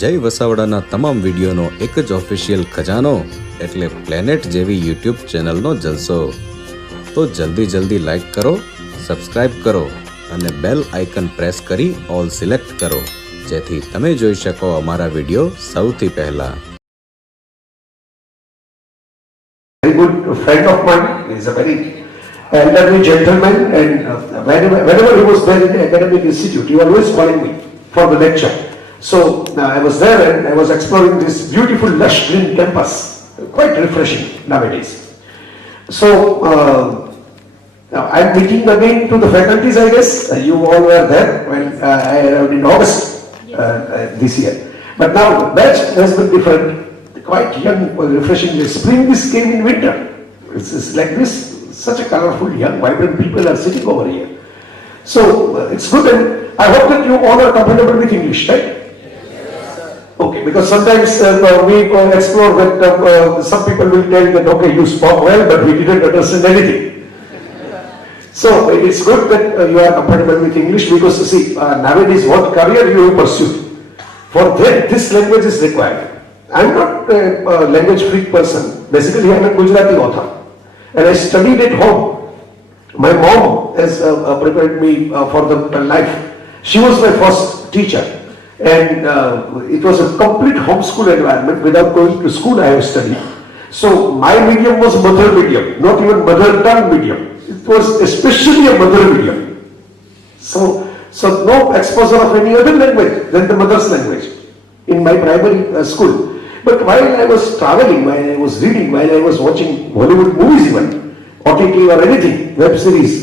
જય વસાવડાના તમામ વિડીયોનો એક જ ઓફિશિયલ ખજાનો એટલે planetJV યુટ્યુબ ચેનલનો જલસો. તો જલ્દી લાઈક કરો, સબસ્ક્રાઇબ કરો અને બેલ આઇકન પ્રેસ કરી ઓલ સિલેક્ટ કરો જેથી તમે જોઈ શકો અમારા વિડીયો સૌથી પહેલા. Very good friend of mine. He is a very elderly gentleman, and whenever he was there in the academic institute, he always calling me for the lecture. So I was there and I was exploring this beautiful lush green campus, quite refreshing nowadays. So I'm meeting again to the faculties, I guess. You all were there when I arrived in August this year. But now the batch has been different, quite young, refreshing. The spring this came in winter. It's like this, such a colorful, young, vibrant people are sitting over here. So it's good, and I hope that you all are comfortable with English, right? Okay, because sometimes we explore that some people will tell that, okay, you spoke well, but we didn't understand anything. So it's good that you are comfortable with English, because see, nowadays what career you pursue, for that this language is required. I'm not a language freak person. Basically, I'm a Gujarati author, and I studied at home. My mom has prepared me for the life. She was my first teacher. And it was a complete homeschool environment. Without going to school, I have studied. So my medium was mother medium, not even mother tongue medium. It was especially a mother medium. So no exposure of any other language than the mother's language in my primary school. But while I was traveling, while I was reading, while I was watching Hollywood movies even, OTT or anything, web series,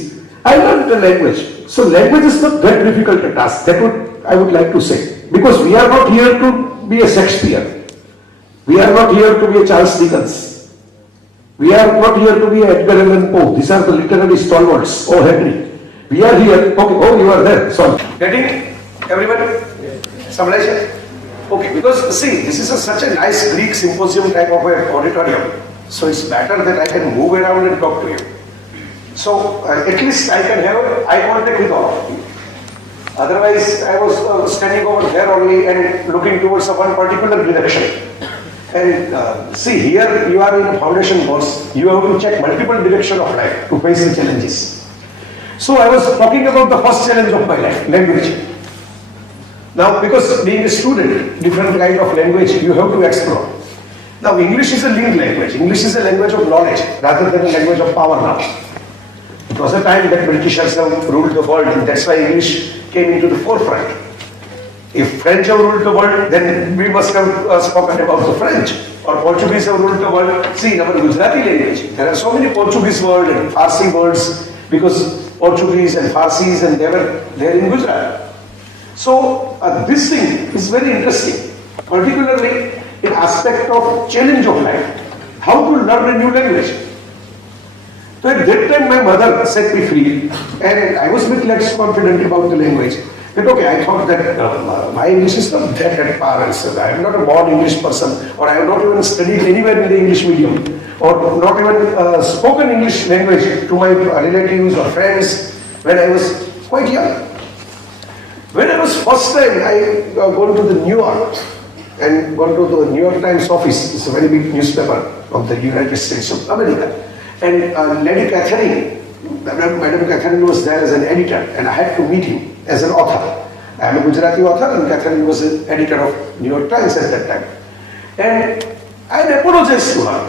I learned the language. So language is not that difficult a task. That I would like to say. Because we are not here to be a Shakespeare. We are not here to be a Charles Dickens. We are not here to be a Edgar Allan Poe. These are the literary stalwarts. Oh, Henry. We are here. Okay, oh, you are there. Sorry. Getting it? Everybody? Summarize? Okay, because see, this is such a nice Greek symposium type of an auditorium. So it's better that I can move around and talk to you. So at least I can have eye contact with all of you. Otherwise, I was standing over there only and looking towards one particular direction. And see, here you are in a foundation course. You have to check multiple directions of life to face the challenges. So I was talking about the first challenge of my life, language. Now, because being a student, different kind of language you have to explore. Now, English is a linked language. English is a language of knowledge rather than a language of power now. It was a time that Britishers have ruled the world, and that's why English came into the forefront. If French have ruled the world, then we must have spoken about the French. Or Portuguese have ruled the world. See, in our Gujarati language, there are so many Portuguese words and Farsi words, because Portuguese and Farsis, and they were there in Gujarat. So this thing is very interesting, particularly in aspect of challenge of life. How to learn a new language. So at that time my mother set me free, and I was a bit less confident about the language. But okay, I thought that my English is not that at par. I am not a born English person, or I have not even studied anywhere in the English medium, or not even spoken English language to my relatives or friends when I was quite young. When I was first time, I gone to the New York and gone to the New York Times office. It's a very big newspaper of the United States of America. And Lady Catherine, Madam Catherine was there as an editor, and I had to meet him as an author. I am a Gujarati author, and Catherine was an editor of New York Times at that time. And I apologized to her,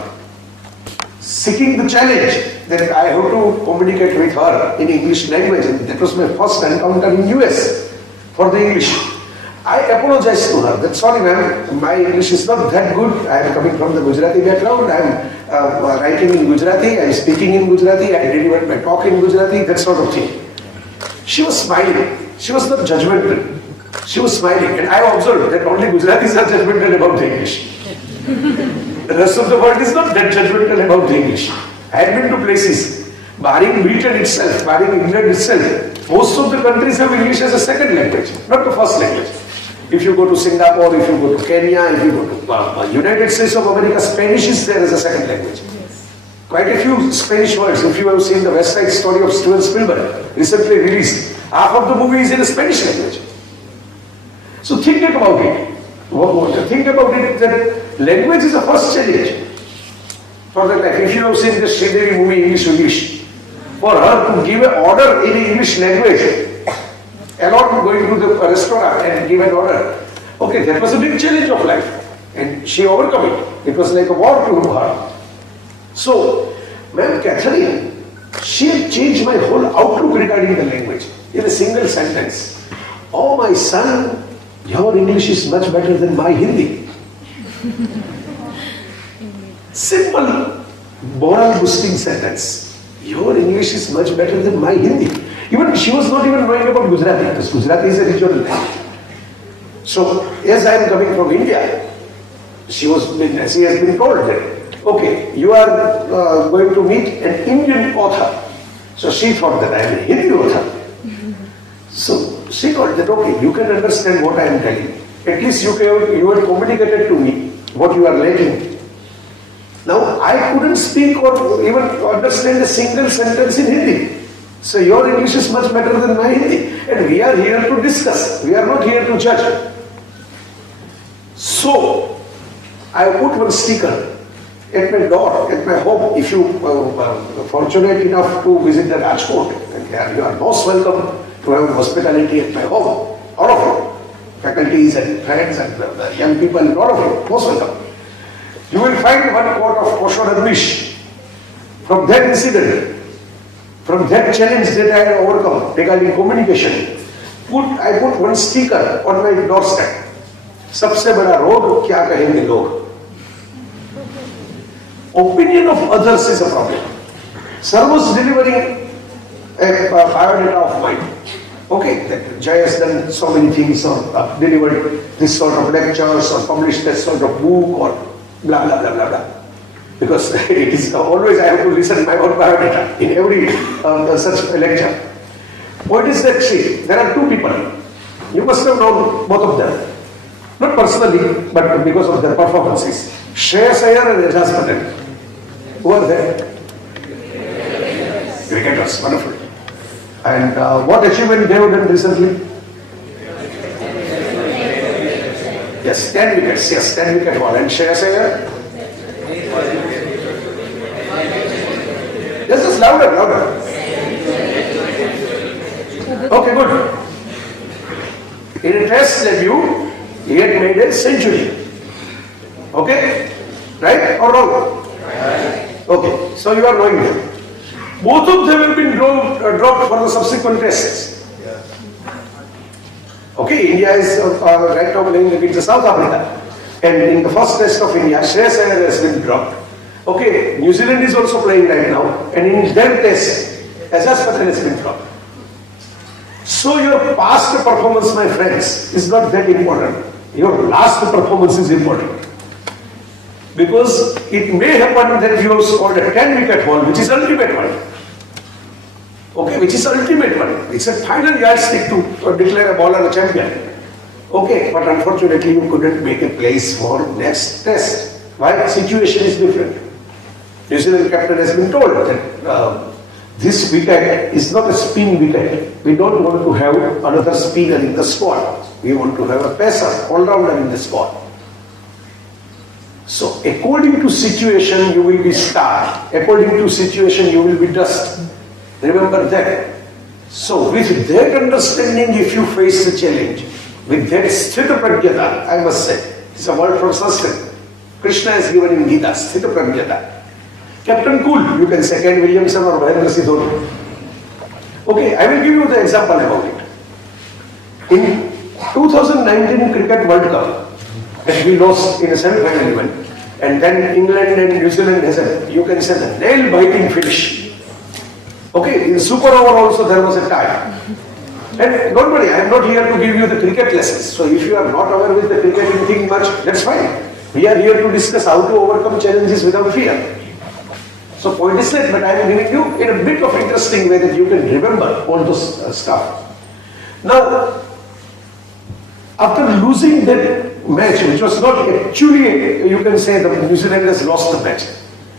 seeking the challenge that I have to communicate with her in English language, and that was my first encounter in US for the English. I apologized to her that, sorry ma'am, my English is not that good. I am coming from the Gujarati background. I am writing in Gujarati, I am speaking in Gujarati, I delivered my talk in Gujarati, that sort of thing. She was smiling. She was not judgmental. She was smiling, and I observed that only Gujaratis are judgmental about the English. The rest of the world is not that judgmental about the English. I had been to places, barring Britain itself, barring England itself, most of the countries have English as a second language, not the first language. If you go to Singapore, if you go to Kenya, if you go to United States of America, Spanish is there as a second language. Quite a few Spanish words. If you have seen the West Side Story of Steven Spielberg, recently released, half of the movie is in the Spanish language. So think about it. Think about it, that language is the first challenge. For that, if you have seen the Sridevi movie English, for her to give an order in English language, along going to the restaurant and give an order, okay, that was a big challenge of life. And she overcome it. It was like a war to her. So, Ma'am Catherine, she had changed my whole outlook regarding the language in a single sentence. Oh my son, your English is much better than my Hindi. Simple, moral boosting sentence. Your English is much better than my Hindi. Even she was not even knowing about Gujarati, because Gujarati is a regional language. So, as I am coming from India, she has been told that, okay, you are going to meet an Indian author. So she thought that I am a Hindi author. So she thought that, okay, you can understand what I am telling. At least you have communicated to me what you are lacking. Now, I couldn't speak or even understand a single sentence in Hindi. So your English is much better than my Hindi. And we are here to discuss. We are not here to judge. So, I put one sticker at my door, at my home. If you are fortunate enough to visit the Rajkot, you are most welcome to have hospitality at my home. All of you, faculties and friends and young people, all of you, most welcome. You will find one quote of Osho Rajneesh from that incident, from that challenge that I had overcome regarding communication. I put one sticker on my doorstep. सबसे बड़ा रोग क्या कहेंगे लोग? Opinion of others is a problem. Sir was delivering a biodata of mine. Okay, that Jay has done so many things, or delivered this sort of lectures, or published that sort of book, or blah blah blah blah blah. Because it is always I have to listen my own biodata in every such lecture. What is that tree? There are two people. You must have known both of them. Not personally, but because of their performances. Shreyas Iyer and Ajaz Patel. Who are they? Cricketers, wonderful. And what achievement they have done recently? Yes, 10 wickets. Yes, 10 wicket haul. And Shreyas Iyer? Yes, just louder, louder. Okay, good. In a test debut, he had made a century. Okay? Right or wrong? Right. Okay, so you are knowing them. Both of them have been dropped for the subsequent tests. Okay, India is right now playing against South Africa. And in the first test of India, Shreyas Iyer has been dropped. Okay, New Zealand is also playing right now. And in their test, Ajaz Patel has been dropped. So your past performance, my friends, is not that important. Your last performance is important. Because it may happen that you have scored a 10 wicket haul, which is ultimate one. Okay, which is ultimate one. It's a final yardstick to declare a bowler a champion. Okay, but unfortunately you couldn't make a place for next test. Why? Situation is different. New Zealand captain has been told that this wicket is not a spin wicket. We don't want to have another spinner in the squad. We want to have a pacer, all-rounder in the squad. So according to situation, you will be star. According to situation, you will be dust. Remember that. So with that understanding, if you face the challenge, with that sthita pragyata, I must say, it's a word from Sanskrit. Krishna has given in Gita, sthita pragyata. Captain Cool, you can say Ken Williamson or Mahendra Singh Dhoni. Okay, I will give you the example about it. In 2019 Cricket World Cup, that we lost in a semi-final event, and then England and New Zealand has a, you can say, the nail-biting finish. Okay, in super over also there was a tie. And don't worry, I am not here to give you the cricket lessons. So if you are not aware with the cricketing thing much, that's fine. We are here to discuss how to overcome challenges without fear. So point is that, but I am giving you in a bit of interesting way that you can remember all those stuff. Now, after losing that match, which was not actually, you can say, the New Zealand has lost the match.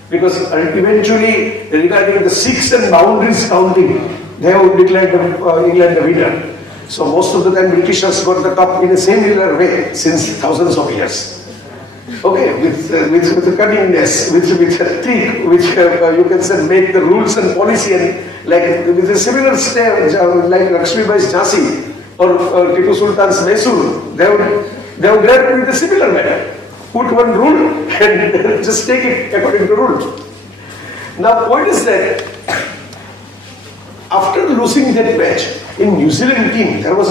Because eventually, regarding the six and boundaries counting, they have declared England the winner. So most of the time Britishers got the cup in a similar way since thousands of years. Okay, with the cunningness, with a trick, which you can say make the rules and policy, and like with a similar step, like Lakshmi Bai's Jhansi or Tipu Sultan's Mysore, they would grab with a similar manner. Put one rule and just take it according to rule. Now, point is that after losing that match in New Zealand team, there was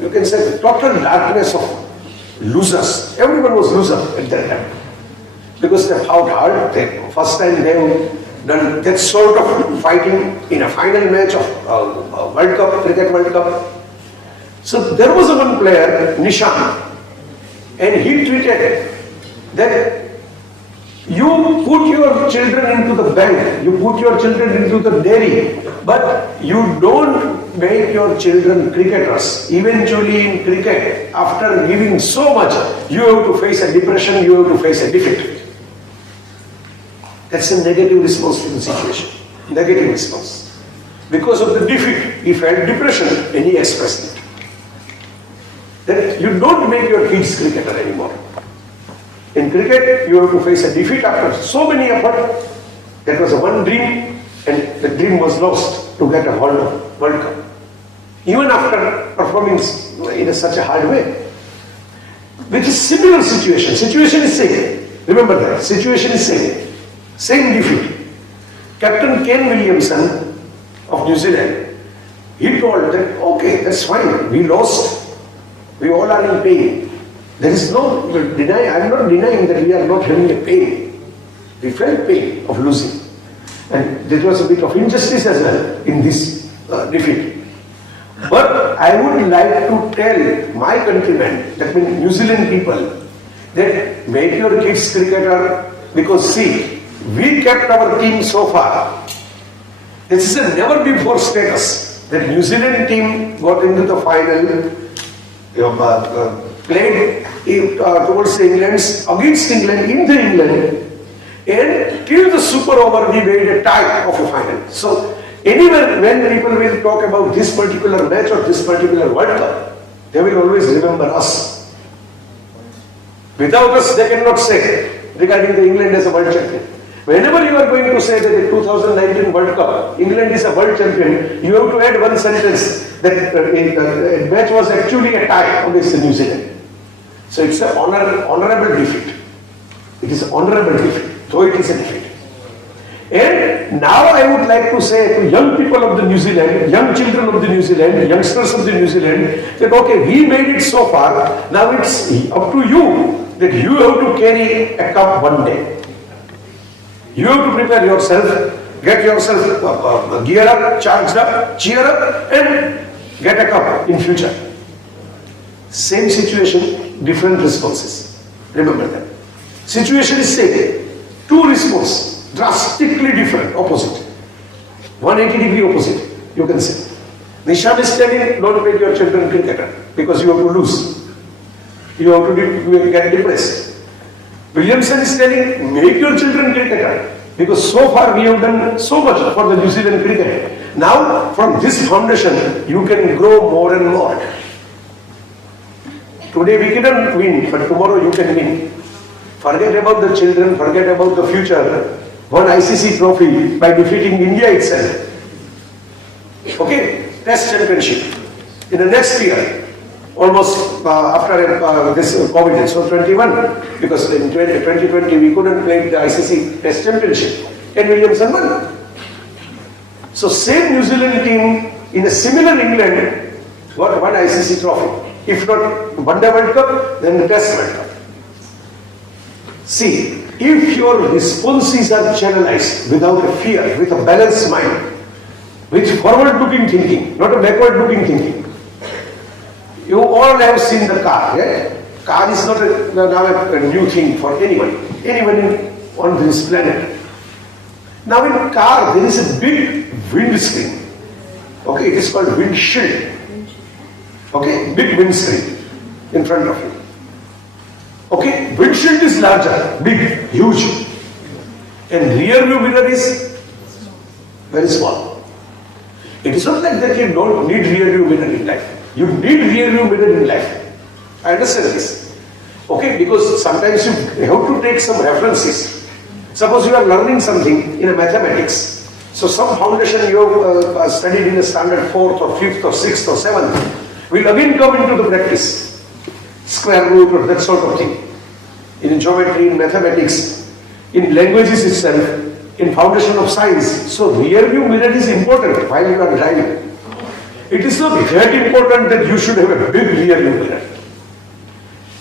you can say total darkness of losers. Everyone was loser at that time because they fought hard. First time they done that sort of fighting in a final match of World Cup, Cricket World Cup. So there was one player, Nishan, and he tweeted that you put your children into the bank, you put your children into the dairy, but you don't make your children cricketers. Eventually in cricket, after giving so much, you have to face a depression, you have to face a defeat. That's a negative response to the situation. Negative response. Because of the defeat, he felt depression and he expressed it. That you don't make your kids cricketer anymore. In cricket, you have to face a defeat after so many efforts. That was one dream, and the dream was lost to get a World Cup. Even after performing in such a hard way. With a similar situation. Situation is same. Remember that. Situation is same. Same defeat. Captain Ken Williamson of New Zealand, he told that, okay, that's fine. We lost. We all are in pain. There is no I am not denying that we are not having a pain. We felt pain of losing. And there was a bit of injustice as well in this defeat. But I would like to tell my countrymen, that means New Zealand people, that make your kids cricketer, because see, we kept our team so far. This is a never before status that New Zealand team got into the final, played towards against England, in the England, and till the super over we made a tie of a final. So anywhere when people will talk about this particular match or this particular World Cup, they will always remember us. Without us, they cannot say regarding the England as a world champion. Whenever you are going to say that the 2019 World Cup, England is a world champion, you have to add one sentence that the match was actually a tie against New Zealand. So it's an honorable defeat. It is an honorable defeat, though it is a defeat. And now I would like to say to young people of the New Zealand, young children of the New Zealand, youngsters of the New Zealand, that okay, we made it so far, now it's up to you that you have to carry a cup one day. You have to prepare yourself, get yourself gear up, charged up, cheer up, and get a cup in future. Same situation, different responses. Remember that. Situation is same. Two responses, drastically different, opposite. 180-degree opposite, you can say. Nishan is telling, don't make your children cricketer because you have to lose. You have to get depressed. Williamson is telling, make your children cricketer because so far we have done so much for the New Zealand cricket. Now, from this foundation, you can grow more and more. Today we cannot win, but tomorrow you can win. Forget about the children, forget about the future. One ICC trophy by defeating India itself. Okay, Test championship. In the next year, almost after this COVID, so 21, because in 2020 we couldn't play the ICC Test championship. Ken Williamson won. So same New Zealand team in a similar England got one ICC trophy. If not One Day World Cup, then the Test World Cup. See, if your responses are channelized without a fear, with a balanced mind, with forward-looking thinking, not a backward-looking thinking. You all have seen the car, right? Car is not a new thing for anyone on this planet. Now in car, there is a big windscreen. Okay, it is called windshield. Okay, big windscreen in front of you. Okay, windshield is larger, big, huge. And rear view mirror is very small. It is not like that you don't need rear view mirror in life. You need rear view mirror in life. I understand this. Okay, because sometimes you have to take some references. Suppose you are learning something in a mathematics. So some foundation you have studied in a standard 4th or 5th or 6th or 7th will again come into the practice. Square root or that sort of thing. In geometry, in mathematics, in languages itself, in foundation of science. So rear view mirror is important while you are driving. It is not that important that you should have a big rear view mirror.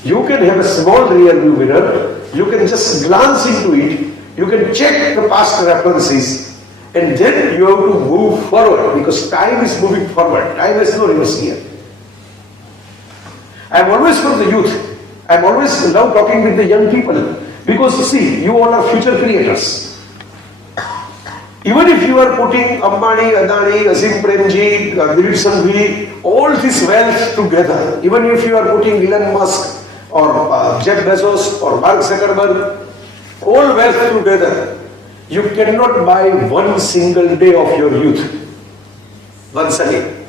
You can have a small rear view mirror, you can just glance into it, you can check the past references, and then you have to move forward because time is moving forward. Time has no reverse here. I am always for the youth. I am always love talking with the young people because see, you all are future creators. Even if you are putting Ambani, Adani, Azim Premji, Dilip Sanghvi, all this wealth together, even if you are putting Elon Musk or Jeff Bezos or Mark Zuckerberg, all wealth together, you cannot buy one single day of your youth. Once again.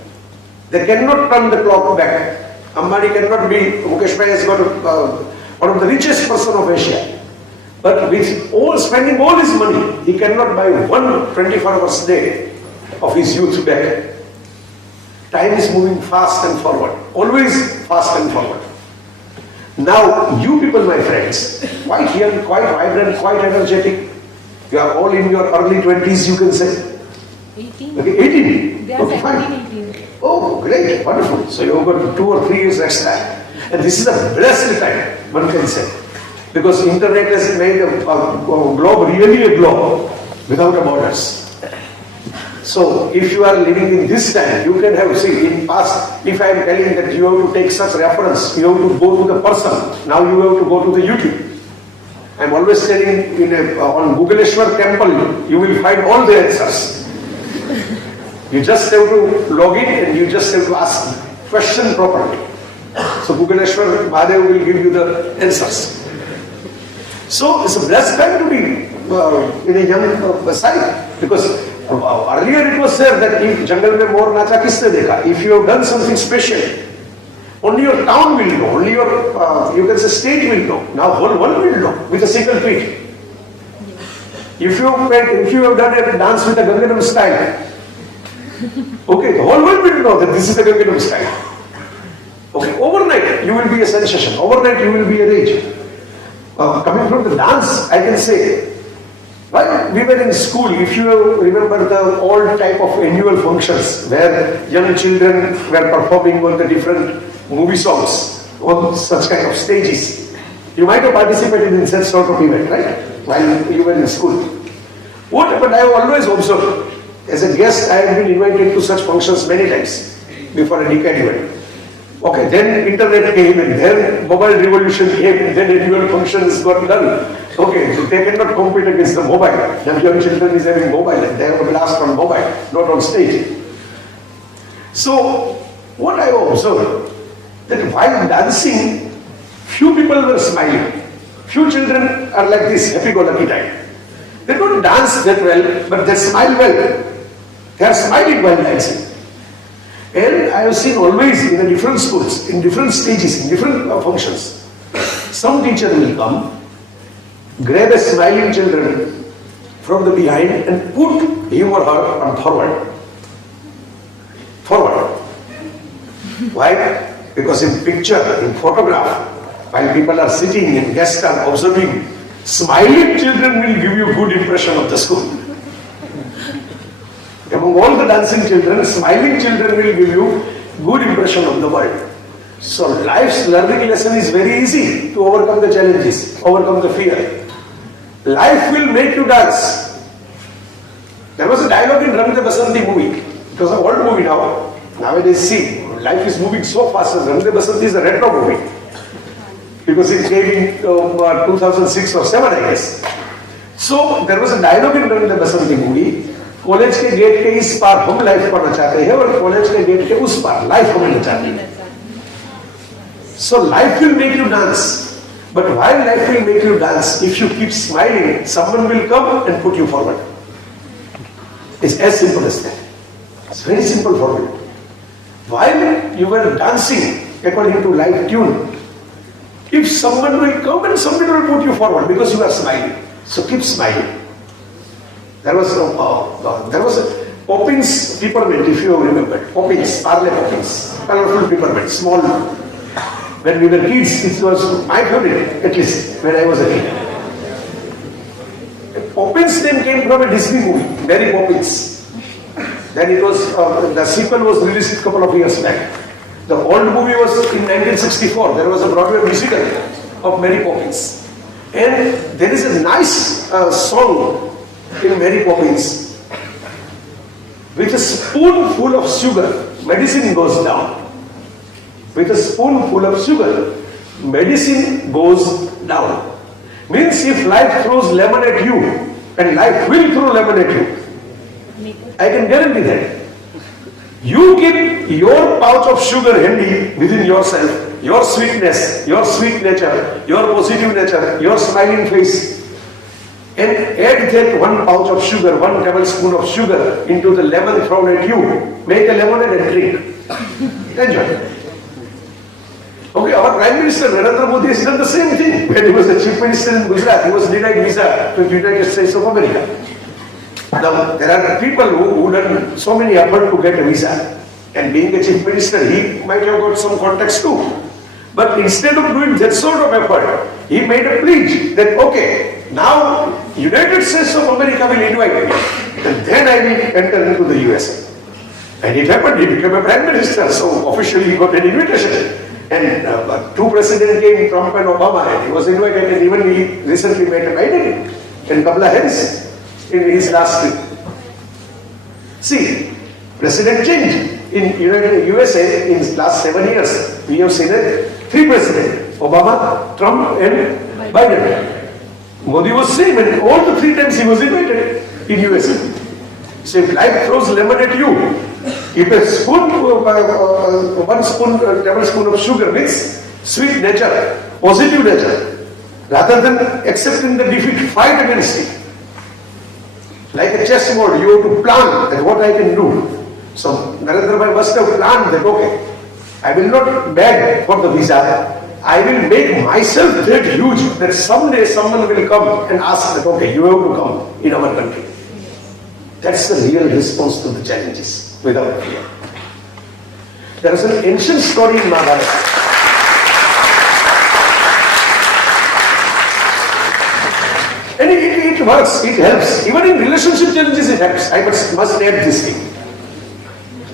They cannot turn the clock back. Ambani cannot be, Mukesh Bhai has got one of the richest person of Asia. But with spending all his money, he cannot buy one 24 hours day of his youth back. Time is moving fast and forward. Always fast and forward. Now, you people, my friends, quite young, quite vibrant, quite energetic. You are all in your early 20s, you can say. 18. Okay, 18. They are Okay, 17, fine. 18. Oh, great, wonderful. So you have got 2 or 3 years extra. And this is a blessed time, one can say. Because internet has made a globe really a globe without borders. So if you are living in this time, you can have, see, in past, if I am telling that you have to take such reference, you have to go to the person, now you have to go to the YouTube. I am always telling on Googleshwar temple, you will find all the answers. You just have to log in and you just have to ask question properly. So Googleshwar Mahadev will give you the answers. So it's a blessed time to be in a young side because earlier it was said that if jungle mein more nacha kisne dekha, if you have done something special, only your town will know, only your you can say state will know. Now whole world will know with a single tweet. If you have done a dance with a Ganganam style, okay, the whole world will know that this is the Ganganam style. Okay, overnight you will be a sensation. Overnight you will be a rage. Coming from the dance, I can say, while we were in school, if you remember the old type of annual functions where young children were performing on the different movie songs on such kind of stages, you might have participated in such sort of event, right? While you were in school. What happened, I have always observed, as a guest, I have been invited to such functions many times before a decade even. Okay, then internet came and then mobile revolution came and then annual functions got done. Okay, so they cannot compete against the mobile. The young children is having mobile and they have a blast on mobile, not on stage. So, what I observed, that while dancing, few people were smiling. Few children are like this, happy-go-lucky type. They don't dance that well, but they smile well. They are smiling while dancing. And I have seen always in the different schools, in different stages, in different functions, some teacher will come, grab a smiling children from the behind and put him or her on forward. Forward. Why? Because in picture, in photograph, while people are sitting and guests are observing, smiling children will give you good impression of the school. Among all the dancing children, smiling children will give you good impression of the world. So life's learning lesson is very easy to overcome the challenges, overcome the fear. Life will make you dance. There was a dialogue in Rang De Basanti movie. It was an old movie now. Nowadays, see, life is moving so fast. Rang De Basanti is a retro movie. Because it came in 2006 or 7, I guess. So there was a dialogue in Rang De Basanti movie. College के gate के इस पार हम life पढ़ना चाहते हैं और college के gate के उस पार लाइफ हम चाहते हैं. So life will make you dance, but while life will make you dance, if you keep smiling, someone will come and put you forward. It's as simple as that. It's very simple for you. while you were dancing according to live tune, if someone will come and somebody will put you forward because you are smiling, so keep smiling. There was a Poppins peppermint, if you remember. Poppins, Parle Poppins, colorful peppermint, small. When we were kids, it was my favorite, at least when I was a kid. Poppins name came from a Disney movie, Mary Poppins. Then it was, the sequel was released a couple of years back. The old movie was in 1964. There was a Broadway musical of Mary Poppins. And there is a nice song in Mary Poppins. With a spoonful of sugar, medicine goes down. With a spoonful of sugar, medicine goes down. Means if life throws lemon at you, and life will throw lemon at you, I can guarantee that. You keep your pouch of sugar handy within yourself, your sweetness, your sweet nature, your positive nature, your smiling face, and add that one pouch of sugar, 1 tablespoon of sugar into the lemon thrown at you. Make a lemonade and drink. Enjoy. Okay, our Prime Minister Narendra Modi has done the same thing. When he was a Chief Minister in Gujarat, he was denied visa to the United States of America. Now, there are people who done so many efforts to get a visa. And being a Chief Minister, he might have got some contacts too. But instead of doing that sort of effort, he made a pledge that, okay, now United States of America will invite me. And then I will enter into the USA. And it happened, he became a Prime Minister, so officially he got an invitation. And two presidents came, Trump and Obama, and he was invited, and even he recently met a Biden and Kamala Harris in his last trip. See, president changed in USA in last 7 years. We have seen 3 presidents, Obama, Trump and Biden. Modi was same, and all the 3 times he was invited in USA. So if life throws lemon at you, if a spoon, 1 tablespoon of sugar means sweet nature, positive nature, rather than accepting the defeat, fight against it. Like a chessboard, you have to plan that what I can do. So Narendra Bhai must have planned that, okay, I will not beg for the visa. I will make myself that huge that someday someone will come and ask that, okay, you have to come in our country. That's the real response to the challenges, without fear. There is an ancient story in Mahabharata. And it works, it helps. Even in relationship challenges it helps. I must add this thing.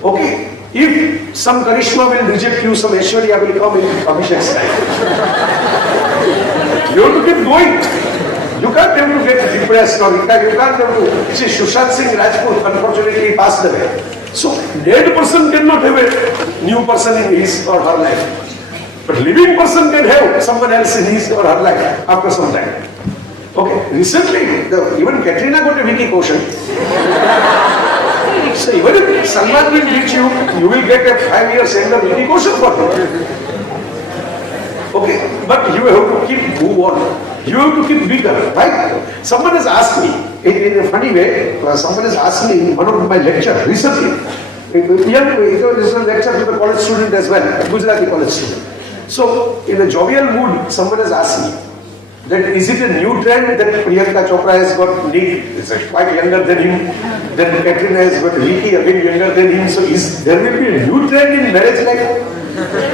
Okay, if some Karishma will reject you, some Aishwarya will come in Abhishek's time. You have to keep going. You can't have to get depressed or you can't have to... See, Sushant Singh Rajput unfortunately passed away. So, dead person cannot have a new person in his or her life. But living person can have someone else in his or her life after some time. Okay, recently, even Katrina got a Vicky quotient. So even if Salman will reach you, you will get a 5 years younger Vicky quotient for him. Okay, but you have to keep move on. You have to keep bigger, right? Someone has asked me, in a funny way, someone has asked me in one of my lectures recently. It was a lecture to the college student as well, a Gujarati college student. So, in a jovial mood, someone has asked me, that is it a new trend that Priyanka Chopra has got Nick, is quite younger than him, then Katrina has got Vicky again younger than him, so there will be a new trend in marriage life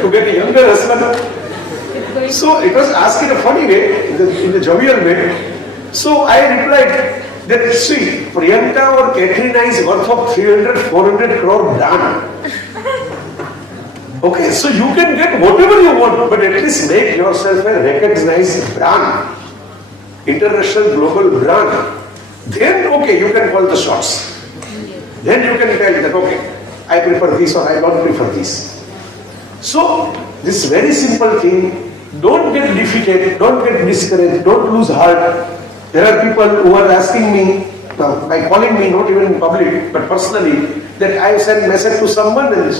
to get a younger husband. So it was asked in a funny way, in the jovial way. So I replied that see, Priyanka or Katrina is worth of 300-400 crore brand. Okay, so you can get whatever you want, but at least make yourself a recognized brand, international global brand. Then, okay, you can call the shots. Then you can tell that, okay, I prefer this or I don't prefer this. So, this very simple thing, don't get defeated, don't get discouraged, don't lose heart. There are people who are asking me, by calling me, not even in public, but personally, that I sent message to someone and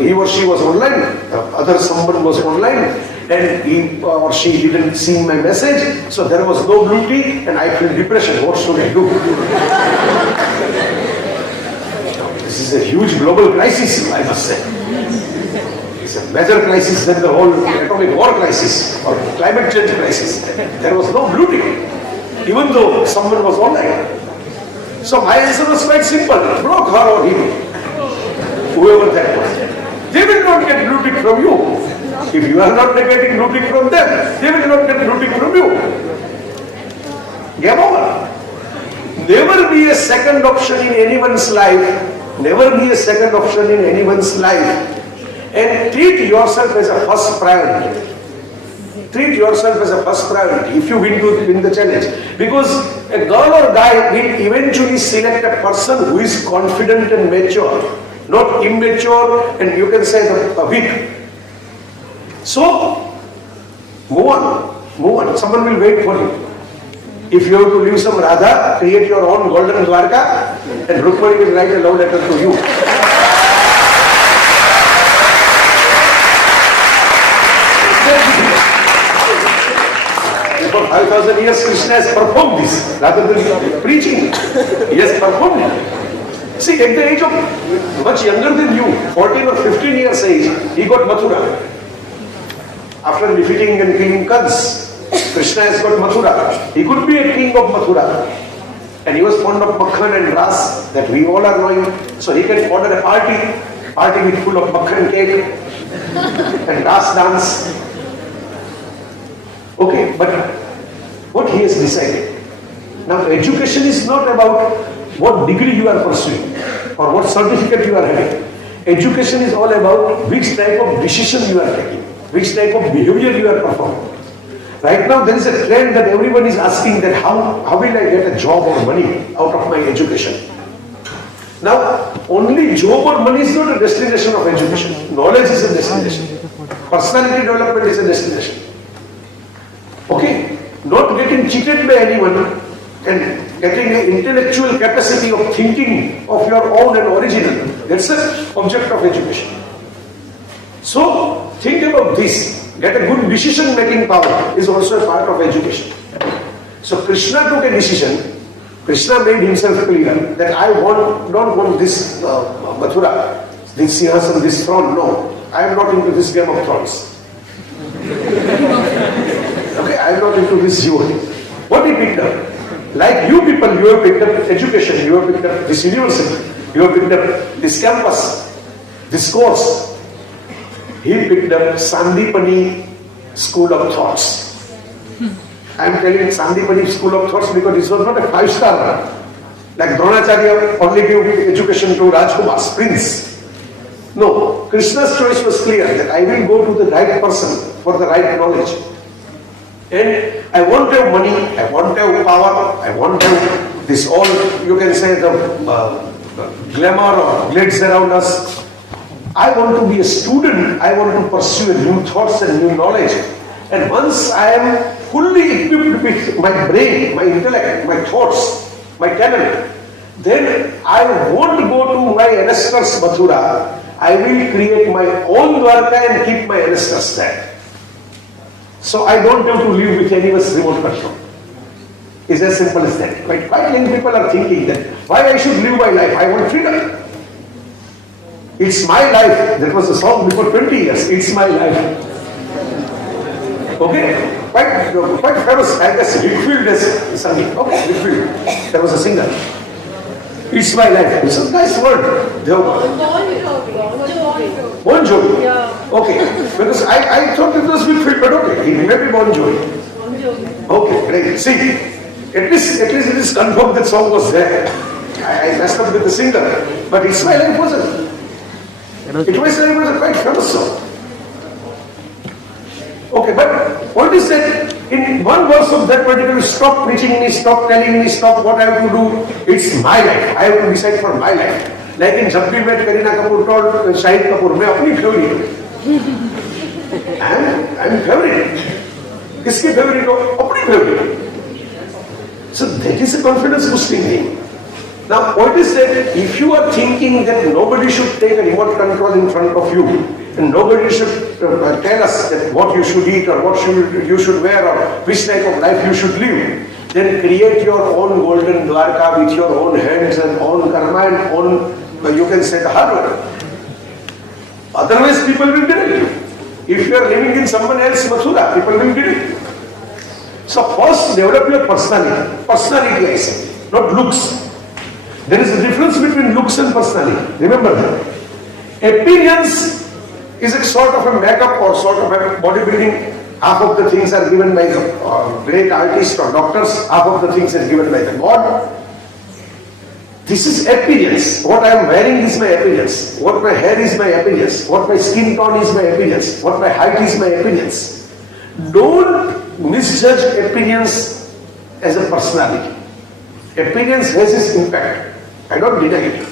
he or she was online, other someone was online, and he or she didn't see my message, so there was no blue tick and I feel depression. What should I do? This is a huge global crisis, I must say. It's a major crisis than the whole atomic war crisis or climate change crisis. There was no blue tick, even though someone was online. So my answer was quite simple, block her or him, whoever that was. They will not get blue tick from you. If you are not getting blue tick from them, they will not get blue tick from you. Game over. Never be a second option in anyone's life. Never be a second option in anyone's life. And treat yourself as a first priority. Treat yourself as a first priority if you win the challenge. Because a girl or guy will eventually select a person who is confident and mature, not immature and you can say the weak. So, move on. Someone will wait for you. If you have to leave some Radha, create your own golden Dwarka, and Rukmani will write a love letter to you. For 5,000 years, Krishna has performed this rather than preaching. He has performed it. See, at the age of much younger than you, 14 or 15 years age, he got Mathura. After defeating and killing Kans, Krishna has got Mathura. He could be a king of Mathura. And he was fond of makhan and ras that we all are knowing. So he can order a party with full of makhan cake and ras dance. Okay, but what he has decided. Now education is not about what degree you are pursuing or what certificate you are having. Education is all about which type of decision you are taking, which type of behavior you are performing. Right now there is a trend that everyone is asking that how will I get a job or money out of my education? Now only job or money is not a destination of education. Knowledge is a destination. Personality development is a destination. Okay? Not getting cheated by anyone and getting an intellectual capacity of thinking of your own and original. That's the object of education. So think about this. Get a good decision-making power is also a part of education. So Krishna took a decision. Krishna made himself clear that I don't want this Mathura, this Singhasan, this throne. No, I am not into this Game of Thrones. Okay, I am not into this jewel. What he picked up? Like you people, you have picked up education, you have picked up this university, you have picked up this campus, this course. He picked up Sandipani School of Thoughts. I am telling Sandipani School of Thoughts because this was not a 5-star. Like Dronacharya only gave education to Rajkumar's prince. No, Krishna's choice was clear that I will go to the right person for the right knowledge. And I won't have money, I won't have power, I won't have this all, you can say the glamour or glitz around us. I want to be a student, I want to pursue new thoughts and new knowledge. And once I am fully equipped with my brain, my intellect, my thoughts, my talent, then I won't go to my ancestors' Mathura. I will create my own Dwarka and keep my ancestors there. So I don't have to live with anyone's remote control. It's as simple as that. Quite young people are thinking that why I should live my life? I want freedom. It's my life. That was a song before 20 years. It's my life. Okay? Quite famous. I guess Whitfield has sung it. Okay, Whitfield. There was a singer. It's my life. It's a nice word. Bon Jovi. Yeah. Okay. Because I thought it was Whitfield, but okay. It may be Bon Jovi. Okay, great. See, at least it is confirmed that song was there. I messed up with the singer. But It's My Life wasn't. It was a quite famous song. Okay, but what is that? In one verse of that particular, stop preaching me, stop telling me, stop what I have to do. It's my life. I have to decide for my life. Like in Jab Bhi Main Kareena Kapoor told Shahid Kapoor, मैं अपनी favorite हूँ. I'm favorite. किसकी favorite हो? अपनी favorite. So that is a confidence boosting thing. Now what is that? If you are thinking that nobody should take a remote control in front of you, and nobody should tell us that what you should eat or what you should wear or which type of life you should live, then create your own golden Dwarka with your own hands and own karma and own you can say the hard word. Otherwise, people will direct you. If you are living in someone else's Mathura, people will direct you. So first develop your personality. Personality I say, not looks. There is a difference between looks and personality. Remember that. Appearance is a sort of a makeup or sort of a bodybuilding. Half of the things are given by the great artists or doctors. Half of the things are given by the God. This is appearance. What I am wearing is my appearance. What my hair is my appearance. What my skin tone is my appearance. What my height is my appearance. Don't misjudge appearance as a personality. Appearance has its impact. I don't deny it.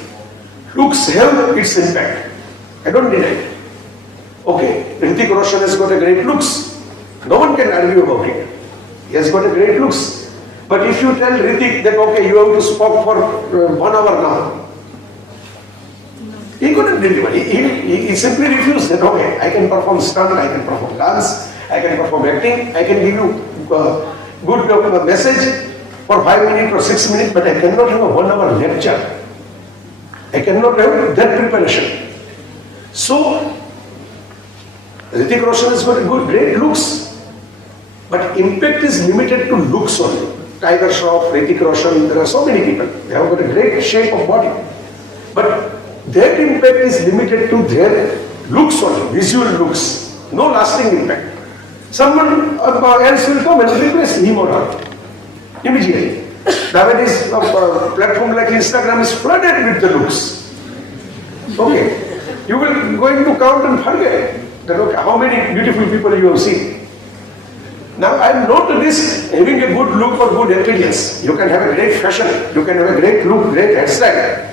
Looks have its impact. I don't deny it. Okay, Hrithik Roshan has got a great looks. No one can argue about it. He has got a great looks. But if you tell Hrithik that, okay, you have to speak for 1 hour now, he couldn't deliver. He simply refused that, okay, I can perform stunt, I can perform dance, I can perform acting, I can give you good message for 5 minutes or 6 minutes, but I cannot have a 1 hour lecture. I cannot have that preparation. So, Hrithik Roshan has got a great looks, but impact is limited to looks only. Tiger Shroff, Hrithik Roshan, there are so many people. They have got a great shape of body. But their impact is limited to their looks only, visual looks. No lasting impact. Someone else will come and replace him or her immediately. Nowadays, a platform like Instagram is flooded with the looks. Okay. You will going to count and forget that, okay, how many beautiful people you have seen. Now, I am not against having a good look or good appearance. You can have a great fashion, you can have a great look, great hairstyle,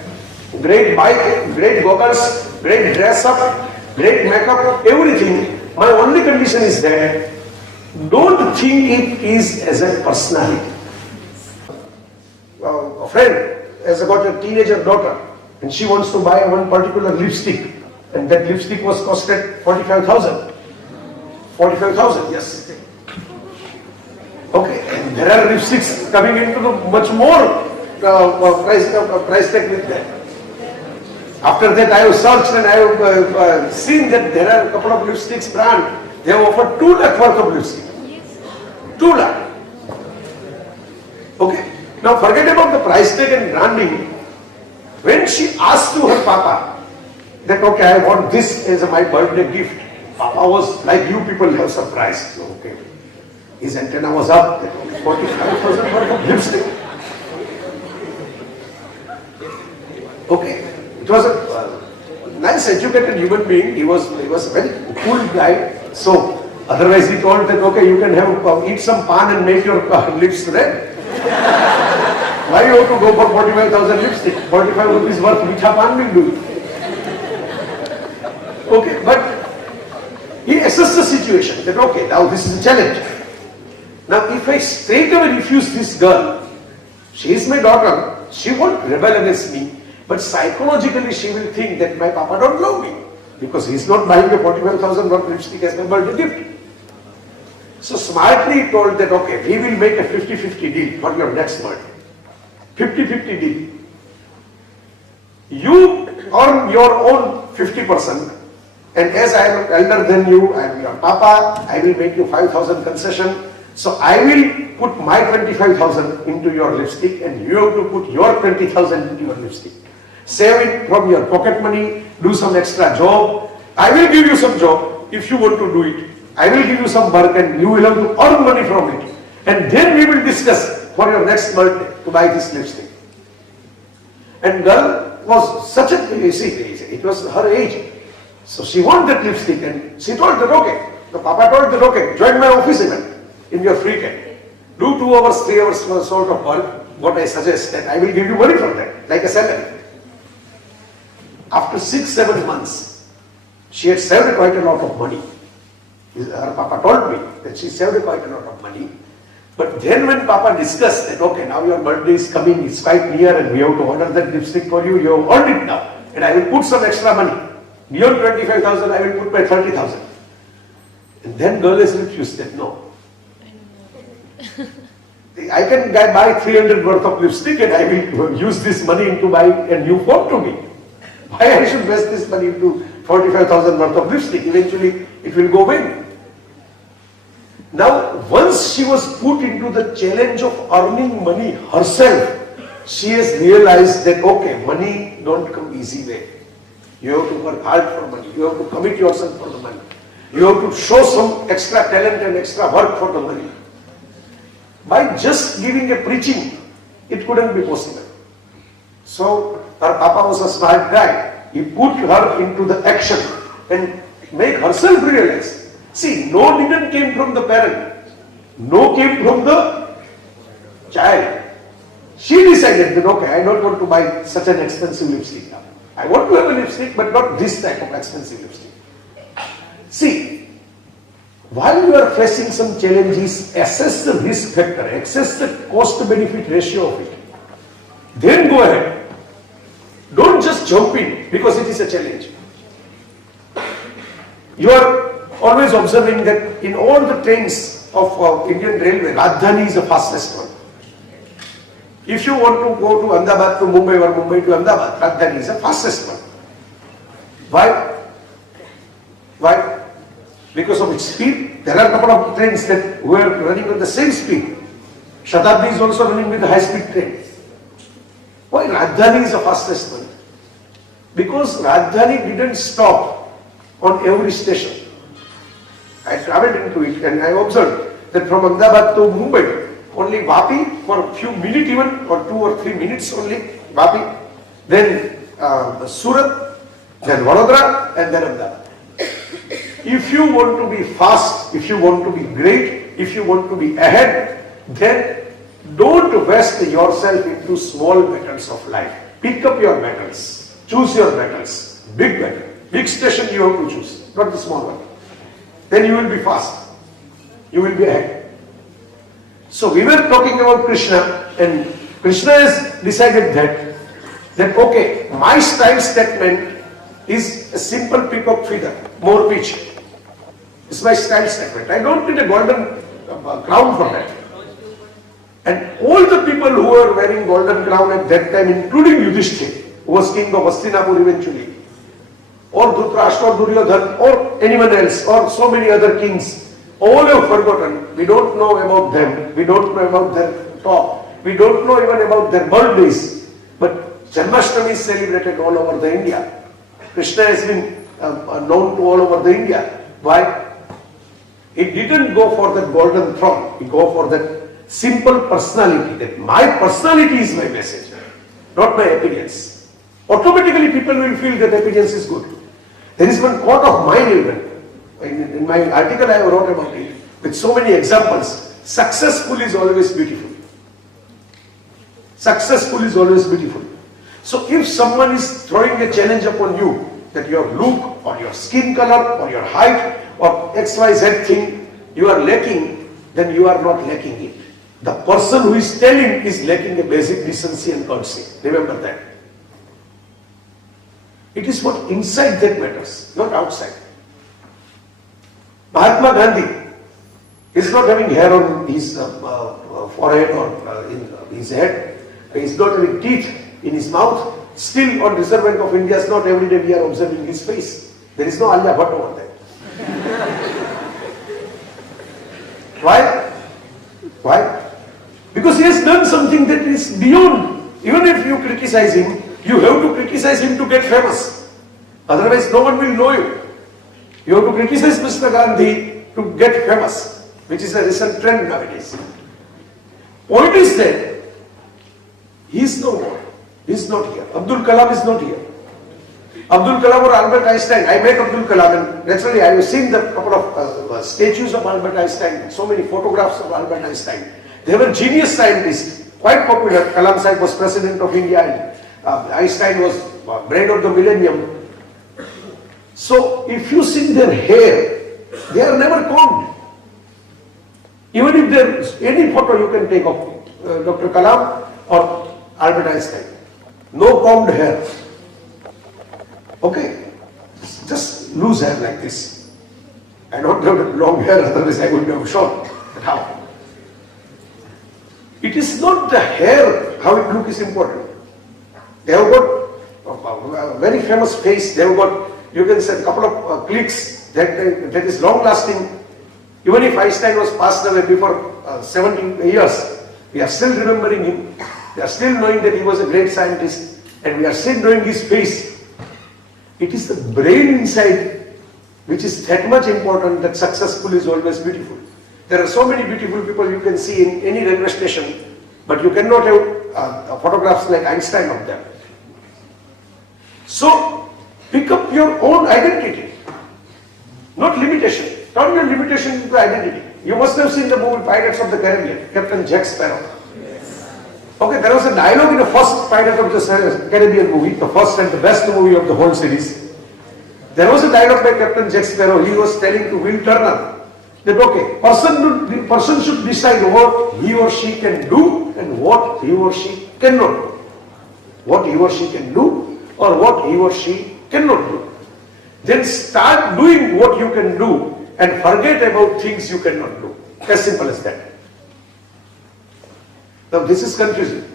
great bike, great goggles, great dress up, great makeup, everything. My only condition is that don't think it is as a personality. A friend has got a teenager daughter and she wants to buy one particular lipstick, and that lipstick was costed 45,000. 45,000, yes. Okay, and there are lipsticks coming into the much more price tag with that. After that, I have searched and I have seen that there are a couple of lipsticks brand. They have offered 2 lakh worth of lipstick. 2 lakh. Okay. Now forget about the price tag and branding. When she asked to her papa that, okay, I want this as my birthday gift, papa was like, you people have surprised. Okay. His antenna was up. 45,000 worth of lipstick. Okay. It was a nice educated human being. He was a very cool guy. So otherwise he told that, okay, you can have eat some pan and make your lips red. Why you have to go for 45,000 lipstick? 45 rupees worth meetha pan will do. Okay, but he assessed the situation that, okay, now this is a challenge. Now if I straight away refuse this girl, she is my daughter, she won't rebel against me, but psychologically she will think that my papa don't love me because he is not buying a 45,000 worth lipstick as my birthday gift. So smartly he told that, okay, we will make a 50-50 deal for your next birthday. 50-50 deal. You earn your own 50%, and as I am elder than you, I am your papa, I will make you 5,000 concession. So I will put my 25,000 into your lipstick and you have to put your 20,000 into your lipstick. Save it from your pocket money, do some extra job. I will give you some job if you want to do it. I will give you some work and you will have to earn money from it. And then we will discuss for your next birthday to buy this lipstick. And girl was such a, you see, it was her age. So she wanted that lipstick and she told that, okay, the papa told that, okay, join my office event in your free time. Do 2 hours, 3 hours sort of work. What I suggest that I will give you money from that, like a salary. After 6-7 months, she had saved quite a lot of money. Her papa told me that she saved quite a lot of money. But then when papa discussed that, okay, now your birthday is coming, it's quite near and we have to order that lipstick for you, you have earned it now. And I will put some extra money. Beyond 25,000, I will put my 30,000. And then girl has refused that, no. I can buy 300 worth of lipstick and I will use this money to buy a new phone to me. Why I should waste this money into 45,000 worth of lipstick? Eventually it will go away. Now, once she was put into the challenge of earning money herself, she has realized that, okay, money don't come easy way. You have to work hard for money. You have to commit yourself for the money. You have to show some extra talent and extra work for the money. By just giving a preaching, it couldn't be possible. So, her papa was a smart guy. He put her into the action and make herself realize. See, no didn't came from the parent. No came from the child. She decided that, okay, I don't want to buy such an expensive lipstick now. I want to have a lipstick, but not this type of expensive lipstick. See, while you are facing some challenges, assess the risk factor, assess the cost-benefit ratio of it. Then go ahead. Don't just jump in because it is a challenge. You are always observing that in all the trains of Indian Railway, Rajdhani is the fastest one. If you want to go to Ahmedabad to Mumbai or Mumbai to Ahmedabad, Rajdhani is the fastest one. Why? Why? Because of its speed. There are a couple of trains that were running with the same speed. Shatabdi is also running with a high-speed train. Why Rajdhani is the fastest one? Because Rajdhani didn't stop on every station. I travelled into it and I observed that from Ahmedabad to Mumbai, only Vapi for a few minutes even, or 2 or 3 minutes only, Vapi, then Surat, then Vadodara, and then Ahmedabad. If you want to be fast, if you want to be great, if you want to be ahead, then don't waste yourself into small battles of life. Pick up your battles, choose your battles, big battle, big station you have to choose, not the small one. Then you will be fast, you will be ahead. So we were talking about Krishna, and Krishna has decided that okay, my style statement is a simple peacock feather, more pitch. It's my style statement. I don't need a golden crown for that. And all the people who were wearing golden crown at that time, including Yudhishthira, who was king of Hastinapur eventually, or Dhritarashtra or Duryodhana, or anyone else, or so many other kings, all have forgotten. We don't know about them. We don't know about their talk. We don't know even about their birthdays. But Janmashtami is celebrated all over the India. Krishna has been known to all over the India. Why? He didn't go for that golden throne. He go for that simple personality. That my personality is my message, not my appearance. Automatically people will feel that appearance is good. There is one quote of mine even. In my article I wrote about it with so many examples. Successful is always beautiful. Successful is always beautiful. So if someone is throwing a challenge upon you that your look or your skin color or your height or XYZ thing you are lacking, then you are not lacking it. The person who is telling is lacking a basic decency and courtesy. Remember that. It is what inside that matters, not outside. Mahatma Gandhi is not having hair on his forehead or in his head. He is not having teeth in his mouth. Still on Reserve Bank of India, not every day we are observing his face. There is no Alia Bhatt over there. Why? Why? Because he has done something that is beyond. Even if you criticize him, you have to criticize him to get famous. Otherwise no one will know you. You have to criticize Mr. Gandhi to get famous, which is a recent trend nowadays. Point is that he is no more. He is not here. Abdul Kalam is not here. Abdul Kalam or Albert Einstein. I met Abdul Kalam and naturally I have seen the couple of statues of Albert Einstein, so many photographs of Albert Einstein. They were genius scientists, quite popular. Kalam Sahib was president of India and Einstein was brain of the millennium. So if you see their hair, they are never combed. Even if there is any photo you can take of Dr. Kalam or Albert Einstein, no combed hair. Okay, just loose hair like this. I don't have long hair, otherwise I would have shown. But how? It is not the hair, how it looks is important. They have got very famous face. They have got, you can say, a couple of clicks that is long lasting. Even if Einstein was passed away before 17 years, we are still remembering him. We are still knowing that he was a great scientist, and we are still knowing his face. It is the brain inside which is that much important, that successful is always beautiful. There are so many beautiful people you can see in any railway station, but you cannot have photographs like Einstein of them. So, pick up your own identity, not limitation. Turn your limitation into identity. You must have seen the movie Pirates of the Caribbean, Captain Jack Sparrow. Okay, there was a dialogue in the first Pirates of the Caribbean movie, the first and the best movie of the whole series. There was a dialogue by Captain Jack Sparrow. He was telling to Will Turner that, okay, person should decide what he or she can do and what he or she cannot do. What he or she can do or what he or she cannot do. Then start doing what you can do and forget about things you cannot do. As simple as that. Now this is confusing,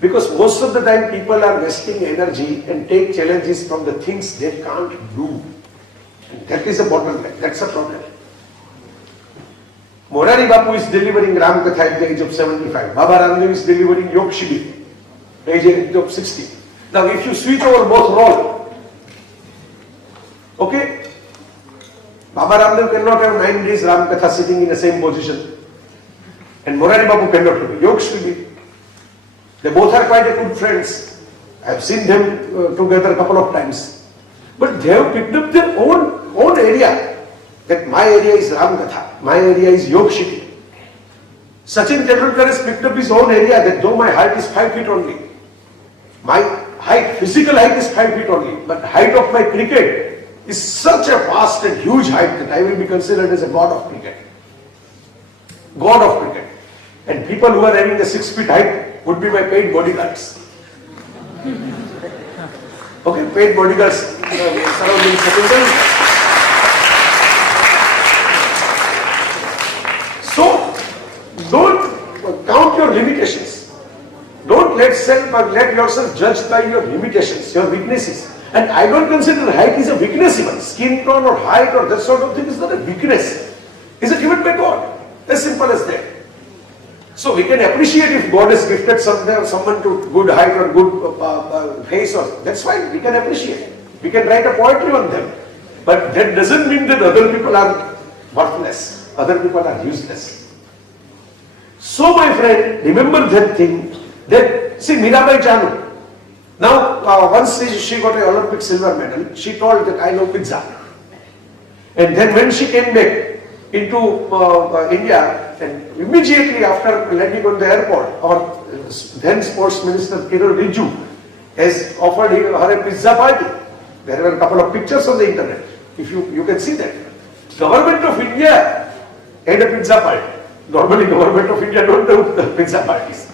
because most of the time people are wasting energy and take challenges from the things they can't do. And that is a bottleneck. That's a problem. Morari Bapu is delivering Ram Katha at the age of 75. Baba Ramdev is delivering Yog Shibir at the age of 60. Now if you switch over both roles, okay, Baba Ramdev cannot have 9 days Ram Katha sitting in the same position. And Morari Bapu cannot do it. Yog Shibir. They both are quite a good friends. I have seen them together a couple of times. But they have picked up their own area. That my area is Ram Katha, my area is Yog Shibir. Sachin Tendulkar has picked up his own area, that though my height is 5 feet only, my height, physical height is 5 feet only, but height of my cricket is such a vast and huge height that I will be considered as a god of cricket. God of cricket. And people who are having a 6 feet height would be my paid bodyguards. Okay, paid bodyguards surrounding Sachin Tendulkar. So, don't count your limitations. Don't let yourself judge by your limitations, your weaknesses. And I don't consider height is a weakness even. Skin tone or height or that sort of thing is not a weakness. It's a given by God. As simple as that. So we can appreciate if God has gifted someone to good height or good face, or that's fine. We can appreciate. We can write a poetry on them. But that doesn't mean that other people are worthless. Other people are useless. So my friend, remember that thing, that, see, Mirabai Chanu, now once she got an Olympic silver medal, she told that I love pizza. And then when she came back into India, and immediately after landing on the airport, our then sports minister Kiran Rijju has offered her a pizza party. There were a couple of pictures on the internet. If you can see that. Government of India had a pizza party. Normally Government of India don't do pizza parties.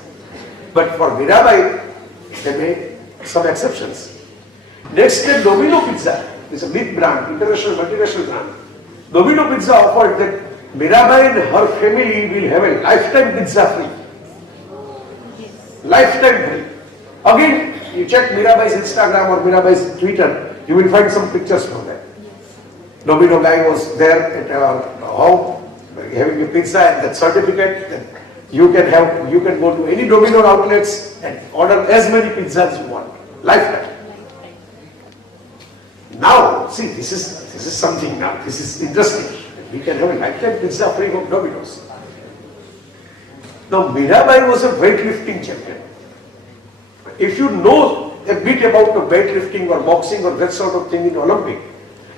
But for Mirabai, they made some exceptions. Next day, Domino Pizza is a big brand, international, multinational brand. Domino Pizza offered that Mirabai and her family will have a lifetime pizza free. Lifetime free. Again, you check Mirabai's Instagram or Mirabai's Twitter, you will find some pictures from that. Domino guy was there at our home, having a pizza and that certificate that you can go to any Domino outlets and order as many pizzas you want. Lifetime. Now, see, this is something now. This is interesting. We can have a lifetime pizza free from Domino's. Now, Mirabai was a weightlifting champion. If you know a bit about the weightlifting or boxing or that sort of thing in Olympic,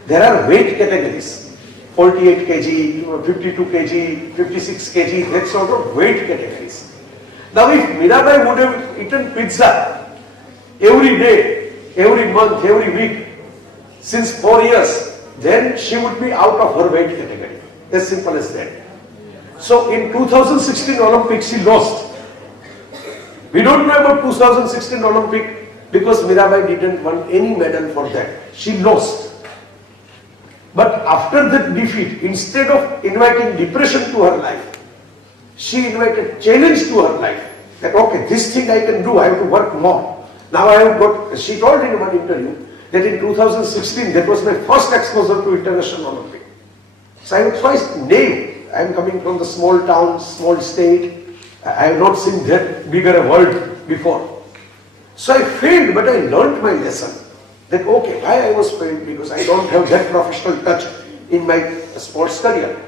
there are weight categories. 48 kg, 52 kg, 56 kg, that sort of weight categories. Now if Mirabai would have eaten pizza every day, every month, every week, since 4 years, then she would be out of her weight category. As simple as that. So in 2016 Olympics, she lost. We don't know about 2016 Olympic because Mirabai didn't win any medal for that. She lost. But after that defeat, instead of inviting depression to her life, she invited challenge to her life. That okay, this thing I can do, I have to work more. Now I have got, she told in one interview that in 2016, that was my first exposure to International Olympic. So I was twice naive. I am coming from the small town, small state. I have not seen that bigger a world before. So I failed, but I learned my lesson. That okay, why I was failed? Because I don't have that professional touch in my sports career.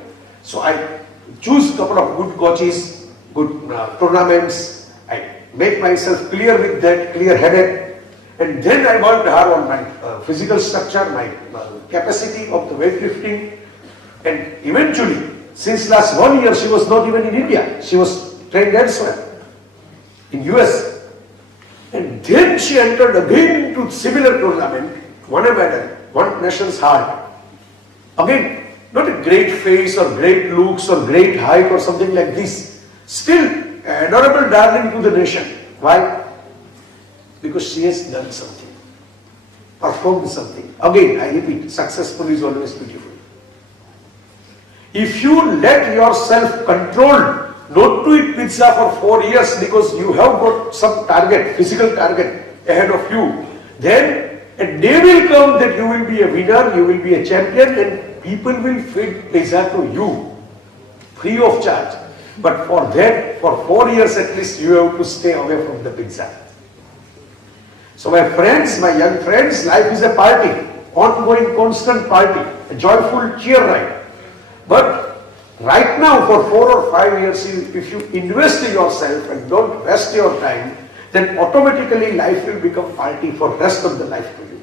So I choose a couple of good coaches, good tournaments. I make myself clear with that, clear-headed. And then I worked hard on my physical structure, my capacity of the weightlifting. And eventually, since last 1 year, she was not even in India. She was trained elsewhere, in US. And then she entered again into similar tournament, won a medal, won nation's heart. Again, not a great face or great looks or great height or something like this. Still, adorable darling to the nation. Why? Because she has done something, performed something. Again, I repeat, successful is always beautiful. If you let yourself control not to eat pizza for 4 years because you have got some target, physical target ahead of you, then a day will come that you will be a winner, you will be a champion, and people will feed pizza to you free of charge. But for that, for 4 years at least, you have to stay away from the pizza. So my friends, my young friends, life is a party, ongoing, constant party, a joyful cheer ride. But right now, for 4 or 5 years, if you invest in yourself and don't waste your time, then automatically life will become party for rest of the life to you.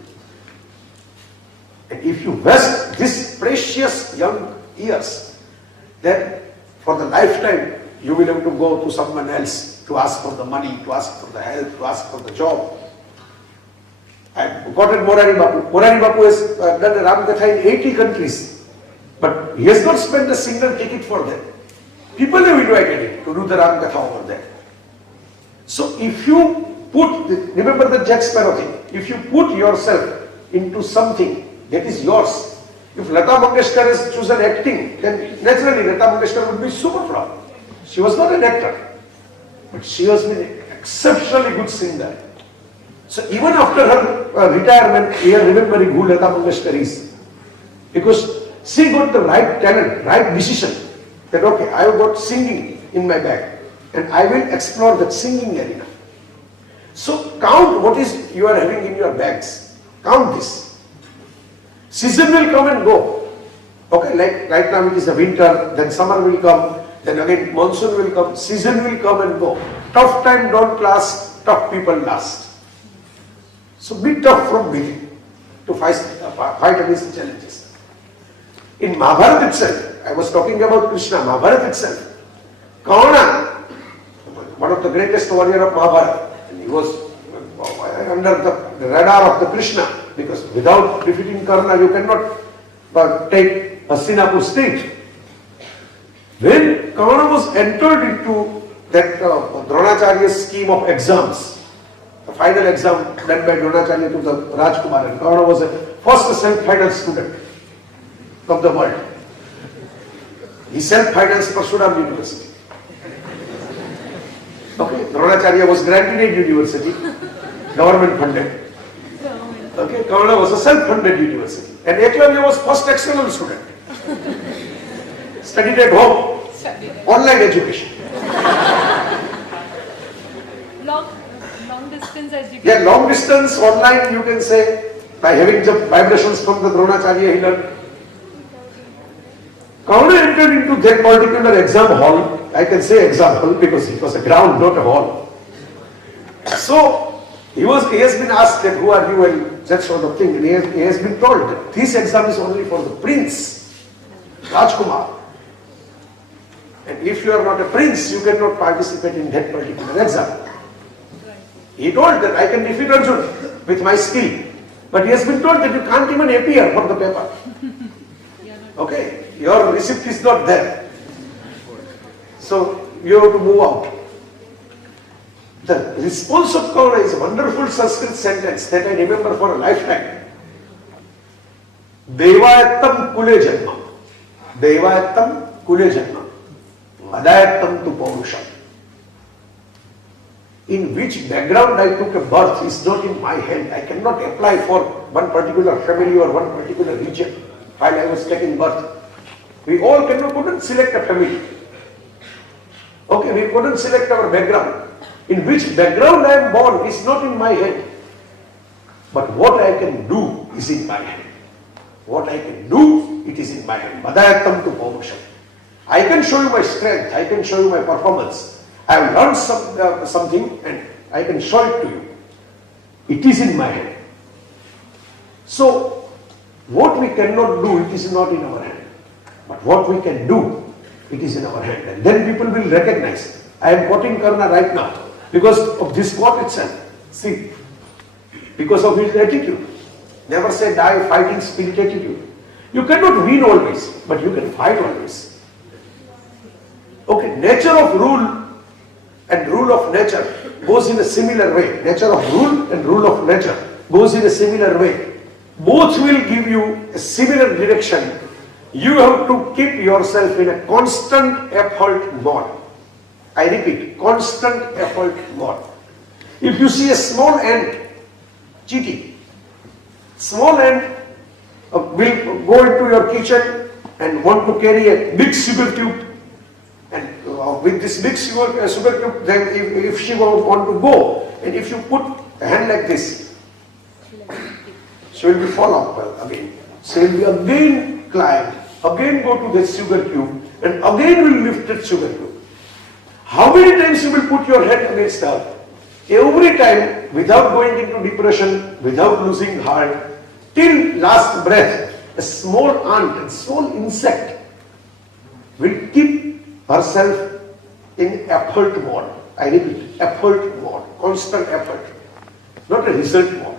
And if you waste this precious young years, then for the lifetime, you will have to go to someone else to ask for the money, to ask for the help, to ask for the job. I quoted Morari Bapu. Morari Bapu has done a Ram Katha in 80 countries. But he has not spent a single ticket for them. People have invited him to do the Ram Katha over there. So if you put, remember the Jack Sparrow thing, if you put yourself into something that is yours, if Lata Mangeshkar has chosen acting, then naturally Lata Mangeshkar would be super proud. She was not an actor, but she has been an exceptionally good singer. So even after her retirement, we are remembering who Lata Mangeshkar is. Because she got the right talent, right decision. That okay, I have got singing in my bag and I will explore that singing area. So count what is you are having in your bags. Count this. Season will come and go. Okay, like right now it is the winter, then summer will come, then again monsoon will come, season will come and go. Tough time don't last, tough people last. So be tough from beginning to fight against the challenges. In Mahabharata itself, I was talking about Krishna, Mahabharata itself. Kauna, one of the greatest warrior of Mahabharata, and he was under the radar of the Krishna, because without defeating Karna, you cannot take Hastinapur state. When Kauna was entered into that Dronacharya's scheme of exams, the final exam done by Dronacharya to the Rajkumar, and Kauna was the first self-financed student of the world. He self-financed Parshuram University. Okay, Dronacharya was granted a university, government funded. Okay, Kauna was a self-funded university. And Eklavya was first external student. Studied at home. Online education. Long distance education. Yeah, long distance, online, you can say, by having the vibrations from the Dronacharya, he learned. Kauna entered into that particular exam hall. I can say exam hall because it was a ground, not a hall. So, he has been asked that who are you and that sort of thing. And he has been told that this exam is only for the prince, Rajkumar. And if you are not a prince, you cannot participate in that particular exam. He told that I can defeat Arjun with my skill. But he has been told that you can't even appear for the paper. Okay, your receipt is not there. So you have to move out. The response of Kauna is a wonderful Sanskrit sentence that I remember for a lifetime. Devayattam kule janma. Devayattam kule janma. Madayattam tu paurusham. in which background I took a birth is not in my hand. I cannot apply for one particular family or one particular region while I was taking birth. We all couldn't select a family. Okay, we couldn't select our background. In which background I am born is not in my hand. But what I can do is in my hand. What I can do, it is in my hand. Madayattam to promotion. I can show you my strength. I can show you my performance. I have learned something and I can show it to you. It is in my hand. So, what we cannot do, it is not in our hand. But what we can do, it is in our hand. And then people will recognize. I am quoting Karna right now because of this quote itself. See, because of his attitude. Never say die, fighting spirit attitude. You cannot win always, but you can fight always. Okay, nature of rule and rule of nature goes in a similar way. Nature of rule and rule of nature goes in a similar way. Both will give you a similar direction. You have to keep yourself in a constant effort mode. I repeat, constant effort mode. If you see a small ant cheating, small ant will go into your kitchen and want to carry a big sugar cube, and with this big sugar cube, then if she want to go, and if you put a hand like this, she will be fall off again. She will be again climb, again go to the sugar cube, and again will lift that sugar cube. How many times you will put your head against her? Every time, without going into depression, without losing heart, till last breath, a small ant, a small insect will keep herself in effort mode. I repeat, effort mode, constant effort, not a result mode.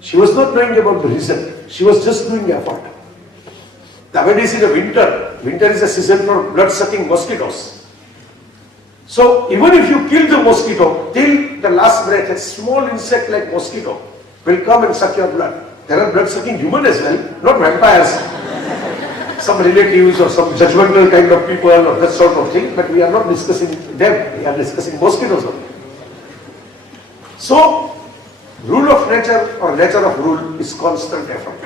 She was not knowing about the result. She was just doing effort. Nowadays in the winter is a season for blood-sucking mosquitoes. So even if you kill the mosquito, till the last breath, a small insect like mosquito will come and suck your blood. There are blood-sucking humans as well, not vampires. Some relatives or some judgmental kind of people or that sort of thing, but we are not discussing them, we are discussing mosquitoes only. So, rule of nature or nature of rule is constant effort.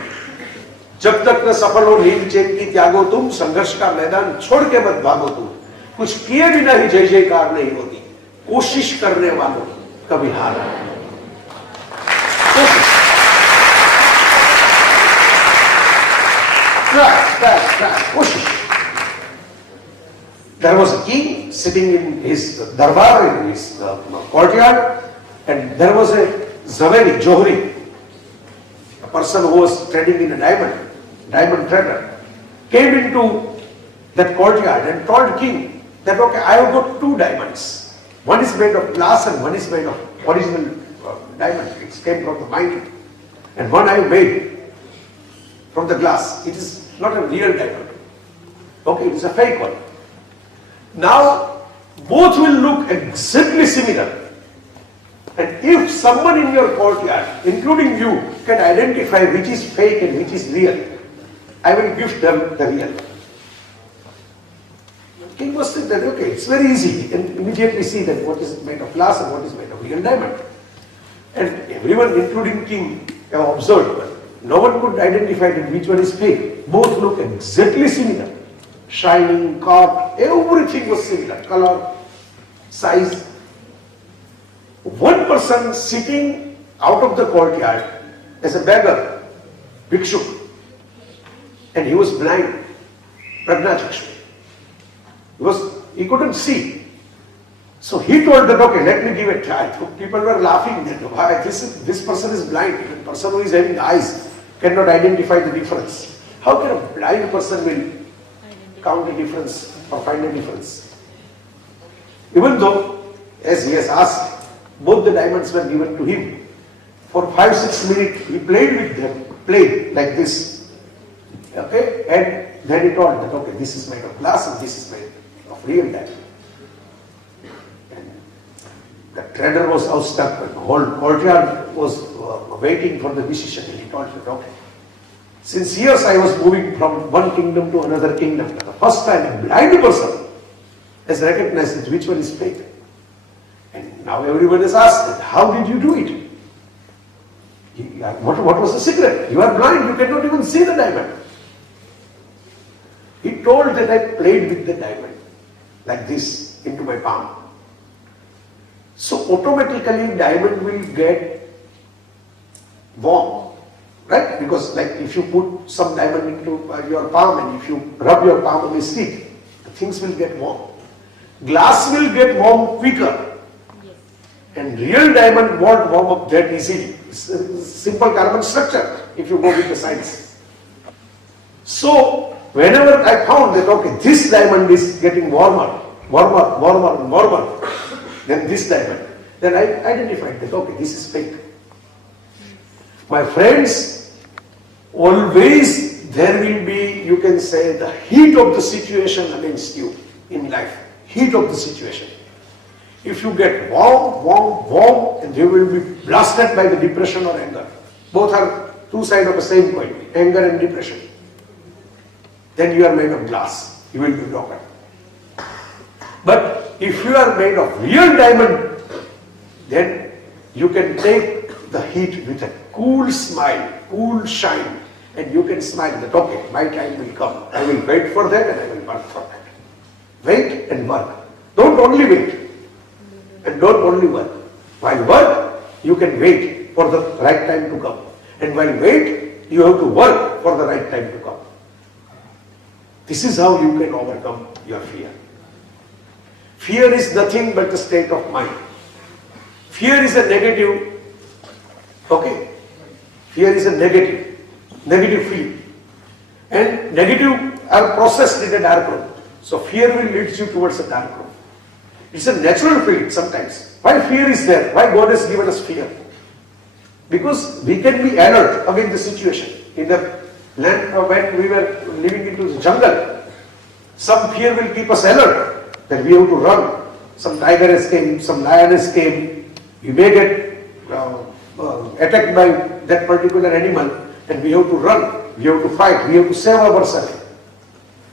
जब तक न सफल हो नींद चैन की त्यागो तुम, संघर्ष का मैदान छोड़ के मत भागो तुम, कुछ किए बिना ही जय जयकार नहीं होती, कोशिश करने वालों कभी हार नहीं। कोशिश। There was a king sitting in his darbar, in his courtyard, and there was a Zaveri, Johri, a person who was trading in a diamond trader, came into that courtyard and told king that, okay, I have got 2 diamonds. One is made of glass and one is made of original diamond. It came from the mine. And one I have made from the glass. It is not a real diamond. Okay, it is a fake one. Now, both will look exactly similar. And if someone in your courtyard, including you, can identify which is fake and which is real, I will give them the real. King was saying that, okay, it's very easy. You can immediately see that what is made of glass and what is made of real diamond. And everyone, including king, have observed, but no one could identify that which one is fake. Both look exactly similar. Shining, carved, everything was similar. Color, size. One person sitting out of the courtyard as a beggar, bhikshu, and he was blind, prajnachakshu. He couldn't see. So he told that, okay, let me give a try. So people were laughing that, why, this person is blind. The person who is having eyes cannot identify the difference. How can a blind person will count the difference or find a difference? Even though, as he has asked, both the diamonds were given to him. For 5-6 minutes, he played with them, played like this. Okay, and then he told that, okay, this is made of glass and this is made of real diamond. And the trader was out stuck, and the whole courtyard was waiting for the decision. And he told that, okay, since years I was moving from one kingdom to another kingdom, the first time a blind person has recognized which one is fake. Now everyone is asked, how did you do it? What was the secret? You are blind, you cannot even see the diamond. He told that I played with the diamond, like this, into my palm. So automatically diamond will get warm, right? Because like if you put some diamond into your palm and if you rub your palm on the stick, the things will get warm. Glass will get warm quicker. Yes. And real diamond won't warm up that easily. It's a simple carbon structure if you go with the science. So whenever I found that okay, this diamond is getting warmer than this diamond, then I identified that okay, this is fake. My friends, always there will be, you can say, the heat of the situation against you in life. Heat of the situation. If you get warm, and you will be blasted by the depression or anger. Both are two sides of the same coin, anger and depression. Then you are made of glass, you will be broken. But if you are made of real diamond, then you can take the heat with a cool smile, cool shine, and you can smile that okay, my time will come. I will wait for that and I will work for that. Wait and work. Don't only wait and don't only work. While work, you can wait for the right time to come. And while wait, you have to work for the right time to come. This is how you can overcome your fear. Fear is nothing but the state of mind. Fear is a negative, okay? Fear is a negative feeling. And negative are processed in a dark room. So fear will lead you towards a dark room. It's a natural feeling sometimes. Why fear is there? Why God has given us fear? Because we can be alert against the situation. In the land when we were living into the jungle, some fear will keep us alert that we have to run. Some tiger has came, some lion has came. You may get attacked by that particular animal and we have to run. We have to fight. We have to save ourselves.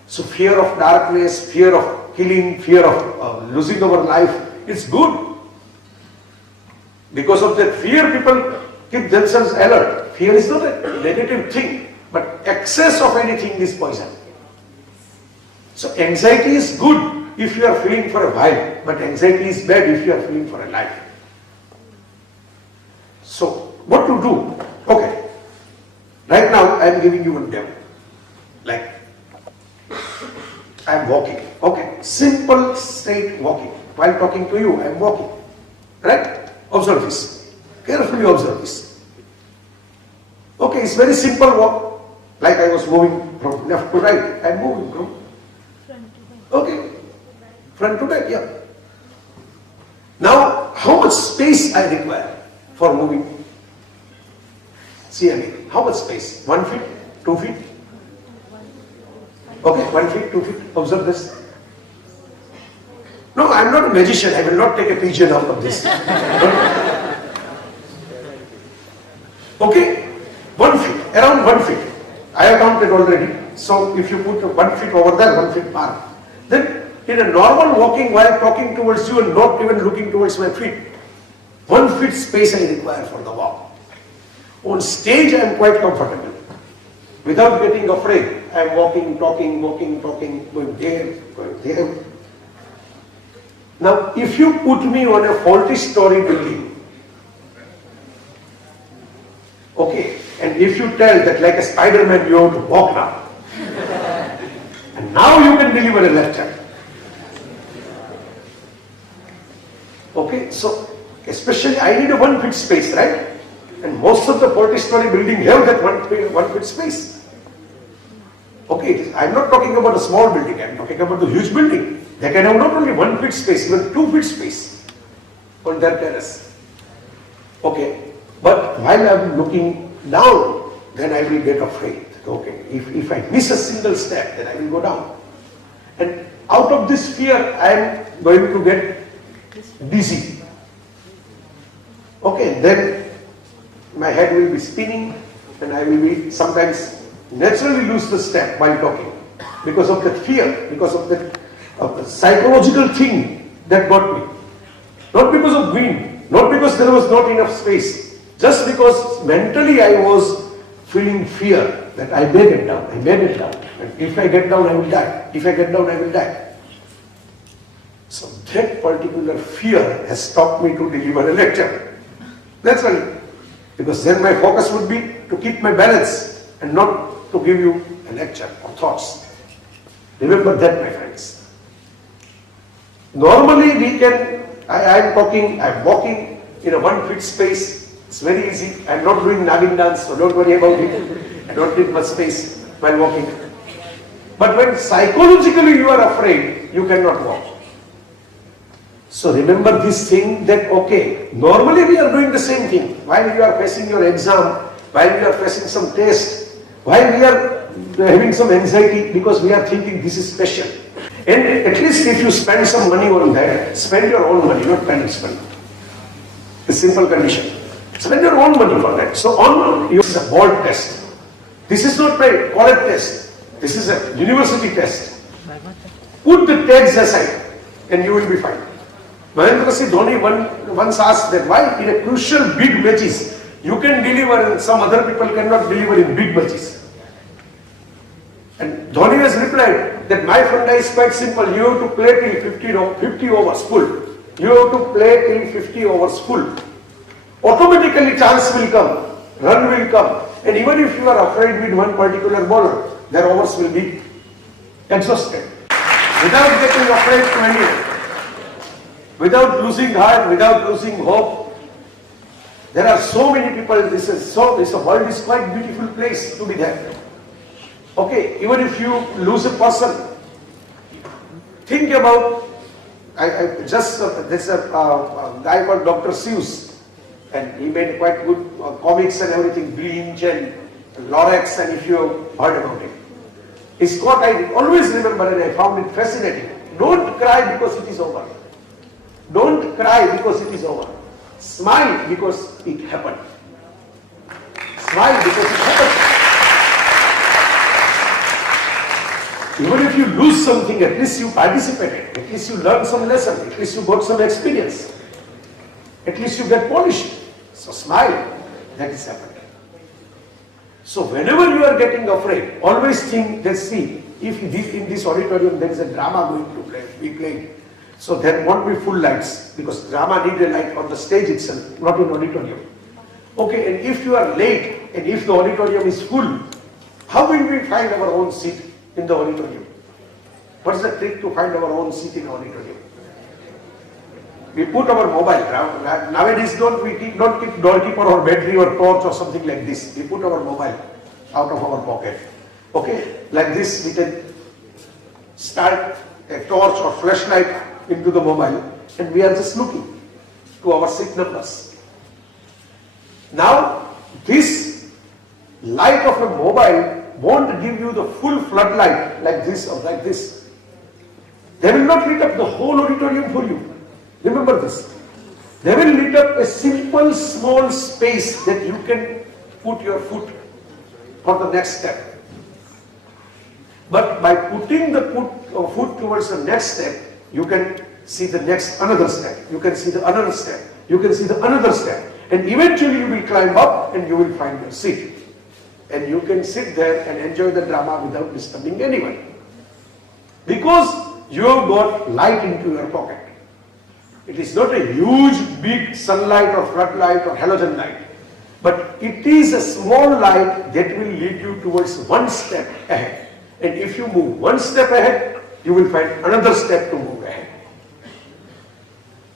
So fear of darkness, fear of killing, fear of losing our life, it's good. Because of that fear, people keep themselves alert. Fear is not a negative thing, but excess of anything is poison. So anxiety is good if you are feeling for a while, but anxiety is bad if you are feeling for a life. So what to do? Okay. Right now I am giving you one demo. Like I am walking. Okay. Simple, straight walking. While talking to you, I am walking. Right? Observe this. Carefully observe this. Okay, it's very simple walk. Like I was moving from left to right. I am moving from okay. Front to back, yeah. Now, how much space I require for moving? See again. How much space? 1 feet? 2 feet? Okay, 1 feet, 2 feet. Observe this. No, I am not a magician. I will not take a pigeon out of this. Okay, 1 feet, around 1 feet. I have counted already. So if you put 1 feet over there, 1 feet mark, then in a normal walking while talking towards you and not even looking towards my feet, 1 feet space I require for the walk. On stage I am quite comfortable. Without getting afraid, I am walking, talking, going there, going there. Now, if you put me on a 40-story building, okay, and if you tell that like a Spider-Man you have to walk now, and now you can deliver a lecture. Okay, so especially I need a 1 feet space, right? And most of the 40-story building have that 1 feet space. Okay, I'm not talking about a small building, I'm talking about the huge building. They can have not only 1 feet space, even 2 feet space on their terrace. Okay, but while I'm looking down, then I will get afraid. Okay, if I miss a single step, then I will go down. And out of this fear, I am going to get dizzy. Okay, then my head will be spinning and I will be sometimes naturally lose the step while talking because of that fear, because of that psychological thing that got me. Not because of wind, not because there was not enough space, just because mentally I was feeling fear that I may get down, I may get down. And if I get down, I will die. If I get down, I will die. So that particular fear has stopped me to deliver a lecture. That's why. Because then my focus would be to keep my balance and not to give you a lecture or thoughts. Remember that, my friends. Normally we can, I am talking, I am walking in a 1 feet space. It's very easy. I am not doing Nagin dance, so don't worry about it. I don't need much space while walking. But when psychologically you are afraid, you cannot walk. So remember this thing that, okay, normally we are doing the same thing. While you are facing your exam, while we are facing some test, while we are having some anxiety because we are thinking this is special. And at least if you spend some money on that, spend your own money, not parents' money. A simple condition. Spend your own money for that. So on, this is a board test. This is not my college test. This is a university test. Put the tags aside and you will be fine. Mahendra Singh Dhoni once asked that why in a crucial big matches you can deliver and some other people cannot deliver in big matches. And Dhoni has replied that my funda is quite simple. You have to play till 50 overs full. You have to play till 50 overs full. Automatically chance will come, run will come. And even if you are afraid with one particular bowler, their overs will be exhausted. Without getting afraid to anyone. Without losing heart, without losing hope. There are so many people, this world is quite beautiful place to be there. Okay, even if you lose a person, think about, there's a guy called Dr. Seuss, and he made quite good comics and everything, Grinch and Lorax, and if you have heard about it. His quote I always remember and I found it fascinating. Don't cry because it is over. Don't cry because it is over. Smile because it happened. Smile because it happened. Even if you lose something, at least you participated. At least you learned some lesson. At least you got some experience. At least you get polished. So smile. That is happening. So whenever you are getting afraid, always think, let's see, if in this auditorium there is a drama going to be played. So there won't be full lights because drama needs a light on the stage itself, not in auditorium. Okay, and if you are late and if the auditorium is full, how will we find our own seat in the auditorium? What is the trick to find our own seat in the auditorium? We put our mobile. Nowadays we don't keep doorkeeper or battery or torch or something like this. We put our mobile out of our pocket. Okay, like this we can start a torch or flashlight into the mobile and we are just looking to our seat numbers. Now this light of a mobile won't give you the full floodlight like this or like this. They will not lit up the whole auditorium for you. Remember this. They will lit up a simple small space that you can put your foot for the next step. But by putting the foot towards the next step, you can see the next another step. You can see the another step. You can see the another step. And eventually you will climb up and you will find your seat. And you can sit there and enjoy the drama without disturbing anyone. Because you have got light into your pocket. It is not a huge big sunlight or floodlight or halogen light. But it is a small light that will lead you towards one step ahead. And if you move one step ahead, you will find another step to move ahead.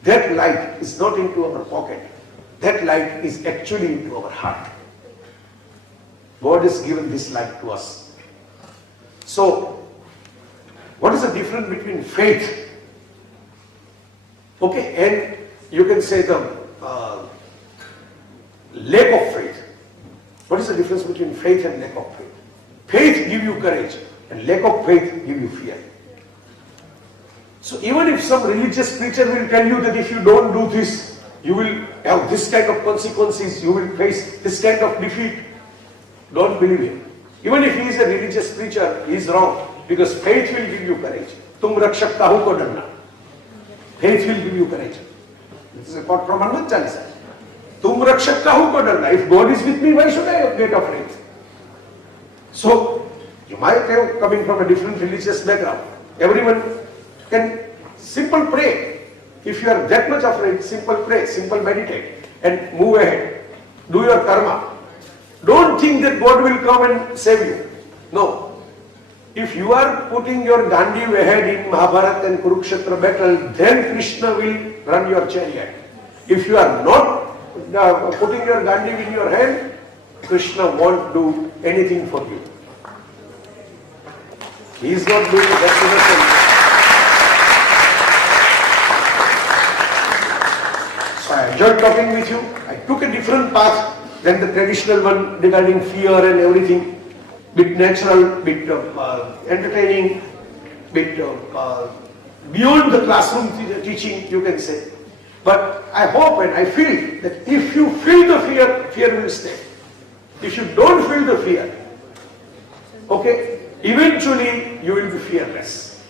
That light is not into our pocket. That light is actually into our heart. God has given this light to us. So, what is the difference between faith? Okay, and you can say the lack of faith. What is the difference between faith and lack of faith? Faith gives you courage and lack of faith gives you fear. So even if some religious preacher will tell you that if you don't do this, you will have this kind of consequences, you will face this kind of defeat, don't believe him. Even if he is a religious preacher, he is wrong because faith will give you courage. Tum rakshak tahu ko darna. Faith will give you courage. This is a quote from Hanuman Chalisa. Tum rakshak kahu ko darna. If God is with me, why should I get afraid? So, you might have coming from a different religious background. Everyone can simple pray. If you are that much afraid, simple pray, simple meditate and move ahead. Do your karma. Don't think that God will come and save you. No. If you are putting your Gandhi ahead in Mahabharata and Kurukshetra battle, then Krishna will run your chariot. If you are not putting your Gandhi in your hand, Krishna won't do anything for you. He is not doing that. So I enjoyed talking with you. I took a different path than the traditional one regarding fear and everything. Bit natural, bit entertaining, bit beyond the classroom teaching, you can say. But I hope and I feel that if you feel the fear, fear will stay. If you don't feel the fear, okay, eventually you will be fearless.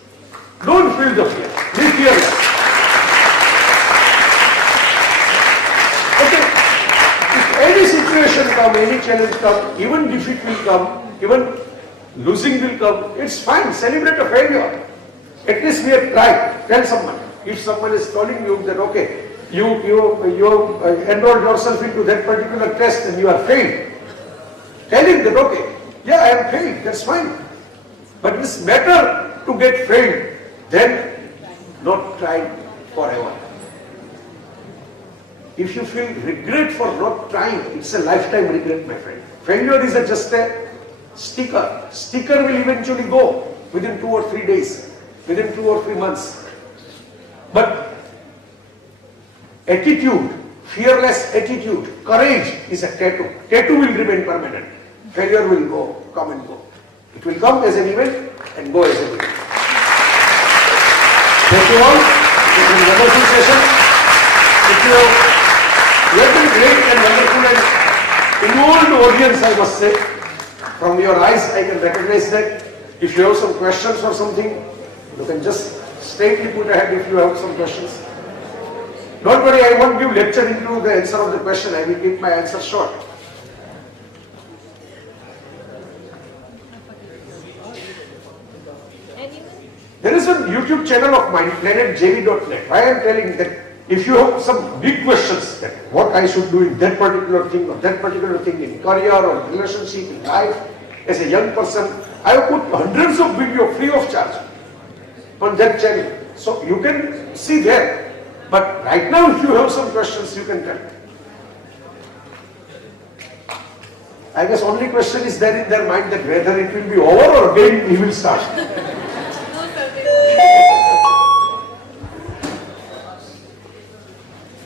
Don't feel the fear, be fearless. Okay, if any situation come, any challenge come, even defeat will come, even losing will come, it's fine, celebrate a failure. At least we have tried. Tell someone. If someone is telling you that, okay, you enrolled yourself into that particular test and you are failed, tell him that, okay, yeah, I am failed, that's fine. But it's better to get failed than not trying forever. If you feel regret for not trying, it's a lifetime regret, my friend. Failure is just a sticker. Sticker will eventually go within 2 or 3 days, within 2 or 3 months. But attitude, fearless attitude, courage is a tattoo. Tattoo will remain permanent. Failure will go, come and go. It will come as an event and go as an event. Thank you all. It was a wonderful session. You have been great and wonderful and involved audience, I must say. From your eyes, I can recognize that. If you have some questions or something, you can just straightly put ahead if you have some questions. Don't worry, I won't give lecture into the answer of the question. I will keep my answer short. There is a YouTube channel of mine, planetJV.net. Why I am telling that if you have some big questions, that what I should do in that particular thing or that particular thing in career or relationship, in life, as a young person, I have put hundreds of videos free of charge on that channel. So you can see there. But right now, if you have some questions, you can tell. I guess only question is there in their mind that whether it will be over or again we will start.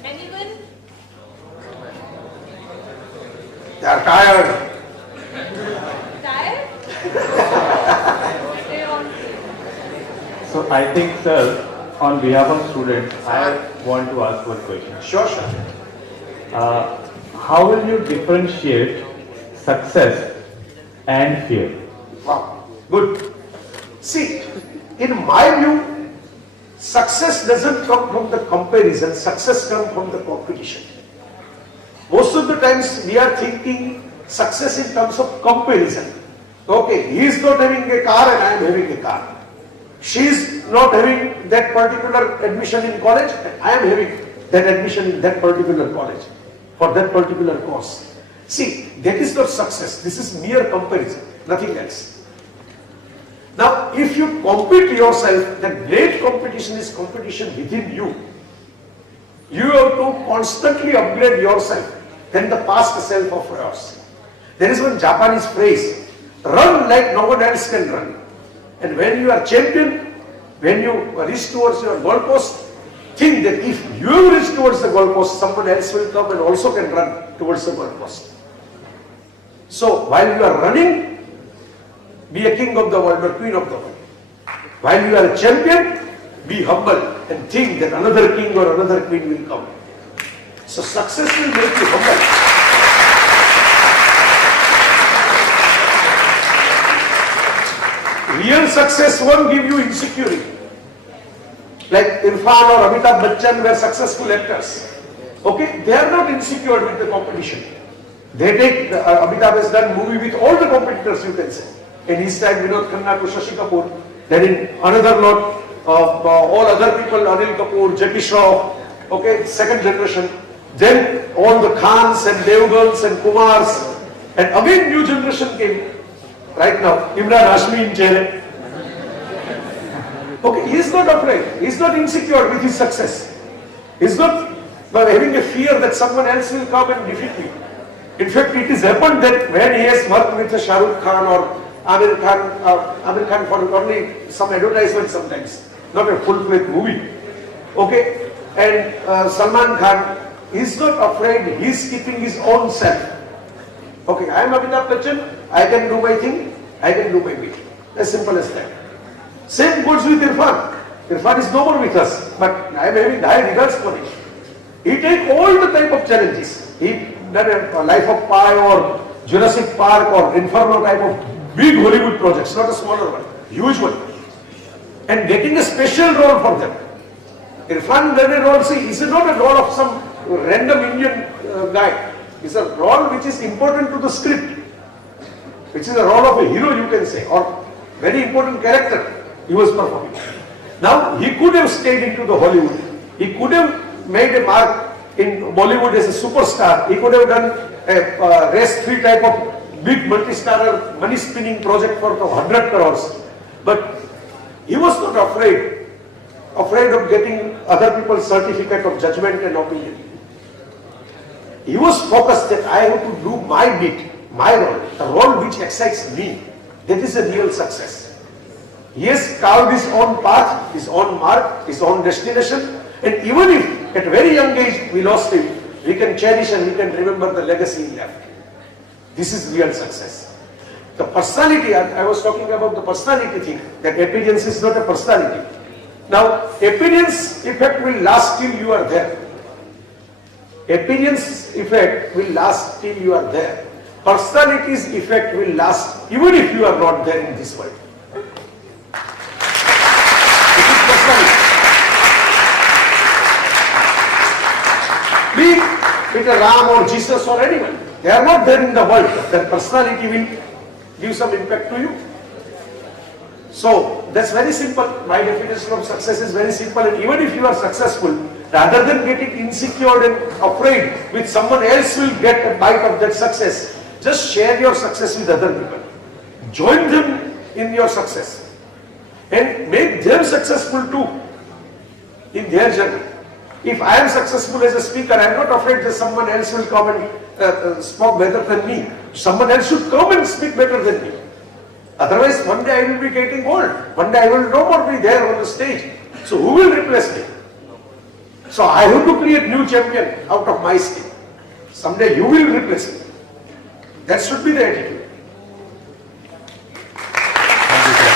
Anyone? They are tired. Tired? So I think, sir, on behalf of students, I want to ask one question. Sure, sure. How will you differentiate success and fear? Wow, good. See, in my view, success doesn't come from the comparison, success comes from the competition. Most of the times we are thinking success in terms of comparison. Okay, he is not having a car and I am having a car. She is not having that particular admission in college and I am having that admission in that particular college for that particular course. See, that is not success. This is mere comparison, nothing else. Now, if you compete yourself, the great competition is competition within you. You have to constantly upgrade yourself than the past self of yours. There is one Japanese phrase, run like no one else can run. And when you are champion, when you reach towards your goal post, think that if you reach towards the goal post, someone else will come and also can run towards the goal post. So, while you are running, be a king of the world or queen of the world. While you are a champion, be humble and think that another king or another queen will come. So, success will make you humble. Real success won't give you insecurity. Like Irfan or Amitabh Bachchan were successful actors. Okay, they are not insecure with the competition. They take, Amitabh has done movie with all the competitors, you can say. In his time, Vinod Khanna to Shashi Kapoor. Then in another lot, all other people, Anil Kapoor, Jackie Shroff, okay, second generation. Then all the Khans and Devgans and Kumars. And again new generation came. Right now, Imran Hashmi in jail. Okay, he is not afraid. He is not insecure with his success. He is not having a fear that someone else will come and defeat me. In fact, it has happened that when he has worked with Shah Rukh Khan or Amir Khan for only some advertisement sometimes, not a full-fledged movie. Okay, and Salman Khan is not afraid. He is keeping his own self. Okay, I am Amitabh Bachchan. I can do my thing. I can do my bit. As simple as that. Same goes with Irfan. Irfan is no more with us, but I am having high regards for him. He takes all the type of challenges. He done a Life of Pi or Jurassic Park or Inferno type of big Hollywood projects, not a smaller one, huge one. And getting a special role for them. Irfan done a role, see, is not a role of some random Indian guy. It's a role which is important to the script. Which is a role of a hero, you can say, or very important character he was performing. Now, he could have stayed into the Hollywood. He could have made a mark in Bollywood as a superstar. He could have done a race 3 type of big multi-starrer money spinning project for 100 crores. But he was not afraid of getting other people's certificate of judgment and opinion. He was focused that I have to do my bit, my role, the role which excites me. That is a real success. He has carved his own path, his own mark, his own destination, and even if at a very young age we lost him, we can cherish and we can remember the legacy he left. This is real success. The personality, I was talking about the personality thing, that appearance is not a personality. Now, appearance effect will last till you are there. Appearance effect will last till you are there. Personality's effect will last even if you are not there in this world. It is personality. Be it a Ram or Jesus or anyone, they are not there in the world. Their personality will give some impact to you. So that's very simple. My definition of success is very simple. And even if you are successful, rather than getting insecure and afraid with someone else will get a bite of that success, just share your success with other people. Join them in your success and make them successful too in their journey. If I am successful as a speaker, I am not afraid that someone else will come and speak better than me. Someone else should come and speak better than me. Otherwise, one day I will be getting old. One day I will no more be there on the stage. So who will replace me? So I have to create new champion out of my skin. Someday you will replace me. That should be the attitude. Thank you, sir.